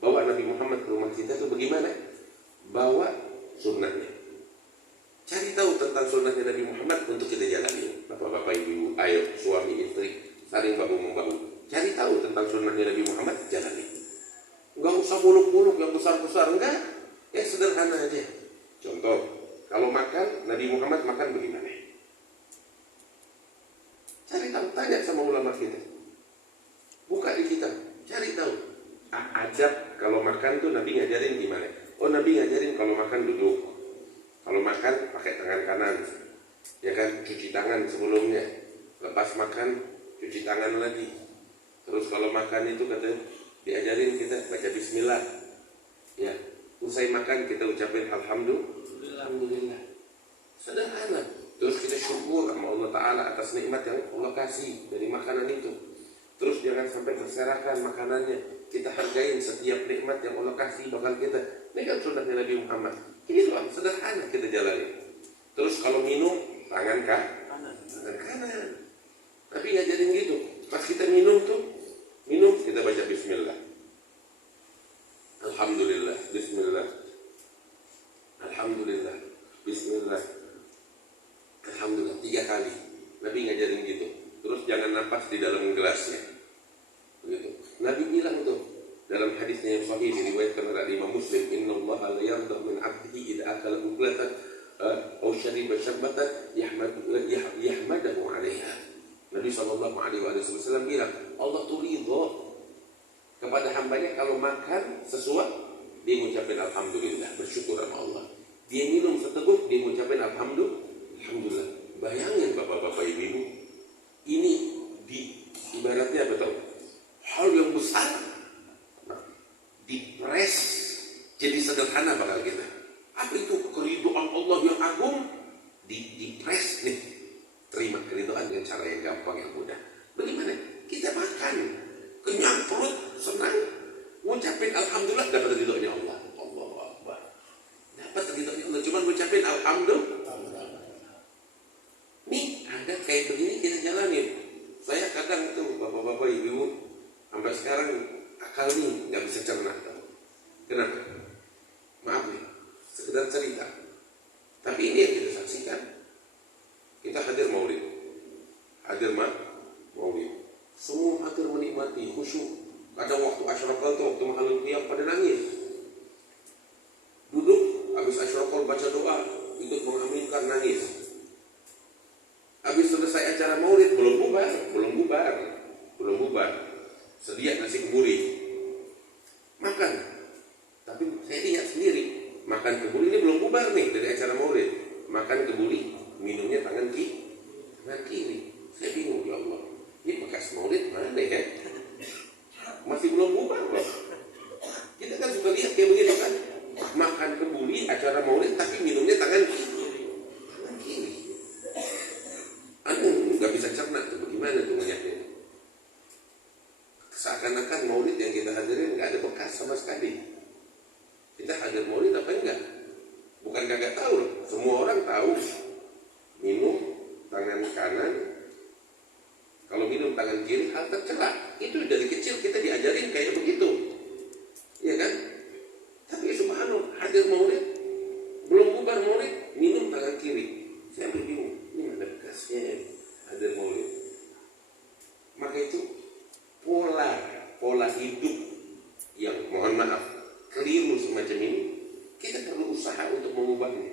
bawa Nabi Muhammad ke rumah kita itu bagaimana? Bawa sunnahnya. Cari tahu tentang sunnahnya Nabi Muhammad untuk kita jalani. Bapak-bapak, ibu, ayo, suami, istri, saling bahu-membahu. Cari tahu tentang sunnahnya Nabi Muhammad, jalani. Enggak usah muluk-muluk yang besar-besar, enggak. Ya sederhana aja. Contoh, kalau makan, Nabi Muhammad makan bagaimana? Cari tahu, tanya sama ulama kita. Buka di kitab, cari tahu. Ajab kalau makan tuh Nabi ngajarin gimana? Oh, Nabi ngajarin kalau makan duduk. Kalau makan pakai tangan kanan, ya kan, cuci tangan sebelumnya. Lepas makan cuci tangan lagi. Terus kalau makan itu katanya diajarin kita baca Bismillah, ya. Usai makan kita ucapin alhamdulillah. Sederhana. Terus kita syukur sama Allah Ta'ala atas nikmat yang Allah kasih dari makanan itu. Terus jangan sampai berserakan makanannya. Kita hargain setiap nikmat yang Allah kasih bakal kita. Ini kan sunnahnya Nabi Muhammad. Ini doang sederhana kita jalani. Terus kalau minum, tangan kanan. Tapi ngajarin gitu. Pas kita minum kita baca bismillah. Alhamdulillah, bismillah. Alhamdulillah, bismillah. Alhamdulillah 3 kali. Nabi ngajarin gitu. Terus jangan napas di dalam gelasnya. Begitu. Nabi bilang tuh dalam hadisnya yang sahih diriwayatkan oleh Imam Muslim, "Innallaha la yarda min 'abdihi idza akala uklatan aw shariba syarbatan yahmadahu 'alaiha." Nabi sallallahu alaihi wasallam bilang, Allah tuh ridha kepada hambanya kalau makan sesuatu dia mengucapkan alhamdulillah, bersyukur sama Allah. Dia minum seteguk dia mengucapkan alhamdulillah. Bayangin bapak-bapak ibu-ibu, ini ibaratnya apa tahu? Hal yang besar dipres jadi sederhana bakal kita. Apa itu keridhaan Allah yang agung? Dipres nih. Terima keridhaan dengan cara yang gampang, yang mudah. Bagaimana? Kita makan, kenyang perut, senang, ngucapin alhamdulillah, dapat ridhonya Allah. Allahu Akbar. Dapat ridhonya Allah, cuma ngucapin alhamdulillah. Nih, ada kayak begini kita jalanin. Saya kadang tuh bapak-bapak ibu sampai sekarang akal nih nggak bisa cerna. Kenapa? Maaf nih, sekedar cerita. Tapi ini yang kita saksikan. Kita hadir maulid, maulid. Semua hadir menikmati, khusyuk. Kadang waktu asyraqal tuh, waktu mahalul qiyam pada nangis. Duduk, habis asyraqal baca doa, ikut mengaminkan, nangis. Habis selesai acara maulid, belum bubar. Sedia nasi kebuli. Makan. Tapi saya lihat sendiri, makan kebuli ini belum bubar nih dari acara maulid. Makan kebuli, minumnya tangan kiri. Saya bingung, ya Allah. Ini bekas maulid mana ya? Masih belum bubar loh. Kita kan suka lihat kayak begitu kan. Makan kebuli, acara maulid, tapi minumnya tangan kiri. Anda nggak bisa cerna tuh bagaimana tuh melihatnya. Seakan-akan maulid yang kita hadirin nggak ada bekas sama sekali. Kita hadir maulid apa enggak? Bukan kagak tahu loh. Semua orang tahu. Minum tangan kanan. Kalau minum tangan kiri hal tercela. Itu dari kecil kita diajarin kayak begitu. Iya kan? Tapi subhanallah hadir maulid, belum bubar maulid, minum tangan kiri. Saya bingung. Ini ada bekasnya hadir maulid. Maka itu pola hidup yang mohon maaf keliru semacam ini, kita perlu usaha untuk mengubahnya.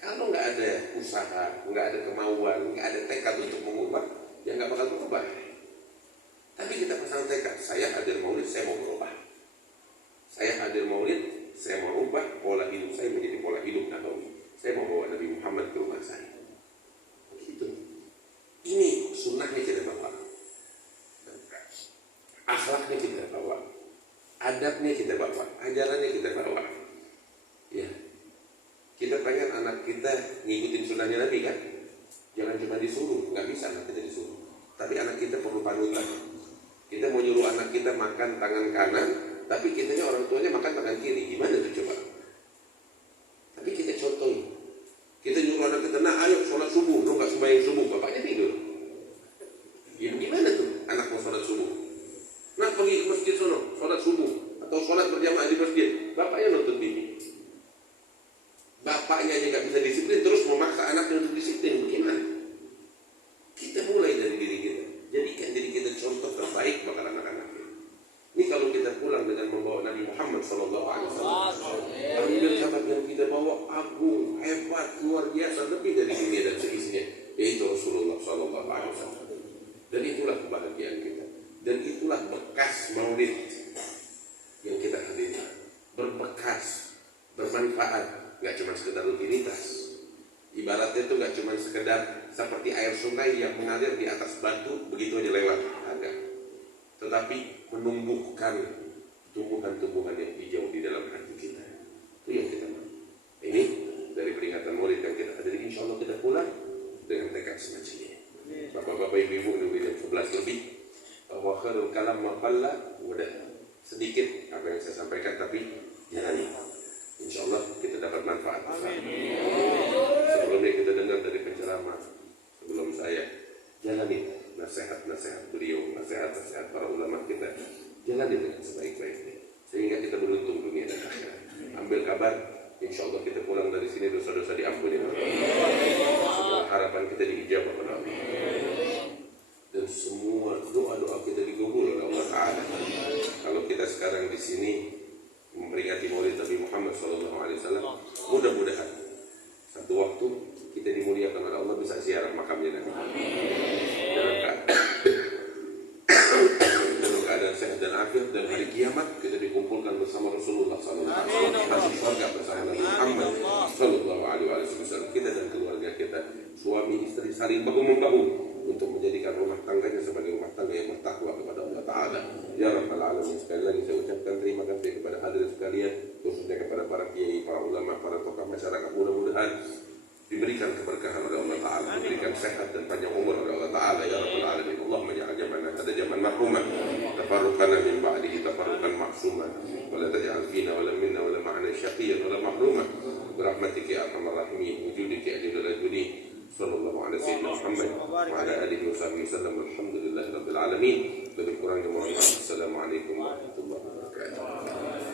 Kalau nggak ada usaha, nggak ada kemauan, nggak ada tekad untuk mengubah, ya nggak bakal berubah. Tapi kita pasang tekad, saya hadir maulid, saya mau berubah. Saya hadir maulid, saya mau ubah pola hidup saya menjadi pola hidup nabawi. Saya mau bawa Nabi Muhammad ke rumah saya. Begitu. Ini sunnahnya kita bawa. Akhlaknya kita bawa, adabnya kita bawa, ajarannya kita bawa. Ya, kita pengen anak kita ngikutin sunnahnya Nabi kan? Jangan cuma disuruh, nggak bisa anak kita disuruh. Tapi anak kita perlu panutan. Kita mau nyuruh anak kita makan tangan kanan, tapi kitanya orang tuanya makan tangan kiri. Gimana tuh coba? Tapi kita contohin. Kita nyuruh anak kita, nah ayo sholat subuh, lu nggak sembahyang subuh, bapaknya tidur. Ya gimana tuh anak mau sholat subuh? Nah pergi ke masjid sono, sholat subuh atau sholat berjamaah di masjid, bapaknya nonton TV. Bapaknya aja nggak bisa disiplin, terus memaksa anaknya untuk disiplin, bagaimana? Kita mulai dari diri kita, jadikan diri kita contoh terbaik bagi anak-anak kita. Ini kalau kita pulang dengan membawa Nabi Muhammad SAW, ambil sahabat yang kita bawa agung, hebat, luar biasa, lebih dari dunia dan seisinya, yaitu Rasulullah SAW. Dan itulah kebahagiaan kita. Dan itulah bekas maulid yang kita hadiri, berbekas, bermanfaat, nggak cuma sekedar rutinitas. Ibaratnya itu nggak cuma sekedar seperti air sungai yang mengalir di atas batu begitu aja lewat, agak. Tetapi menumbuhkan tumbuhan-tumbuhan yang hijau di dalam hati kita. Itu yang kita mau. Ini dari peringatan Maulid yang kita hadiri, insya Allah kita pulang dengan tekad semacam ini. Bapak-bapak, ibu-ibu, lebih jam 11 lebih. Wa khairul kalam ma qalla wadah. Sedikit apa yang saya sampaikan, tapi jalani. Insya Allah kita dapat manfaat besar. Sebelumnya kita dengar dari penceramah sebelum saya, jalani nasihat-nasihat beliau, nasihat-nasihat para ulama kita, jalani dengan sebaik-baiknya sehingga kita beruntung dunia dan akhirat. Ambil kabar, insya Allah kita pulang dari sini dosa-dosa diampuni. Segala harapan kita diijabah oleh Allah. Dan semua doa-doa kita dikabul oleh Allah Ta'ala. Kalau kita sekarang di sini memperingati Maulid Nabi Muhammad SAW, mudah-mudahan satu waktu kita dimuliakan oleh Allah, bisa ziarah makamnya Nabi. Dalam keadaan sehat dan afiat, dan hari kiamat kita dikumpulkan bersama Rasulullah SAW, masuk surga bersama Nabi Muhammad SAW. Kita dan keluarga kita, suami istri saling bahu-membahu untuk menjadikan rumah tangganya sebagai rumah tangga yang bertakwa kepada Allah Ta'ala. Ya Rabbal Alamin. Sekali lagi saya ucapkan terima kasih kepada hadirin sekalian, khususnya kepada para kiai, para ulama, para tokoh masyarakat. Mudah-mudahan diberikan keberkahan oleh Allah Ta'ala, diberikan sehat dan panjang umur oleh Allah Ta'ala. Ya Rabbal Alamin. Allahumma ja'al jamanah ada zaman marhumah, tafarruqana min ba'dihi tafarruqan ma'sumah, wa la taj'al fina wa la minna wa la ma'ana syaqiyyan wa la mahrumah, birahmatika ya arhamar rahimin, wujudika ajlul ajudi. Sallallahu alaihi sayyidina Muhammad wa ala alihi wa sahbihi wasallam. Alhamdulillahi rabbil alamin. Lebih kurangnya mohon maaf. Assalamualaikum warahmatullahi wabarakatuh.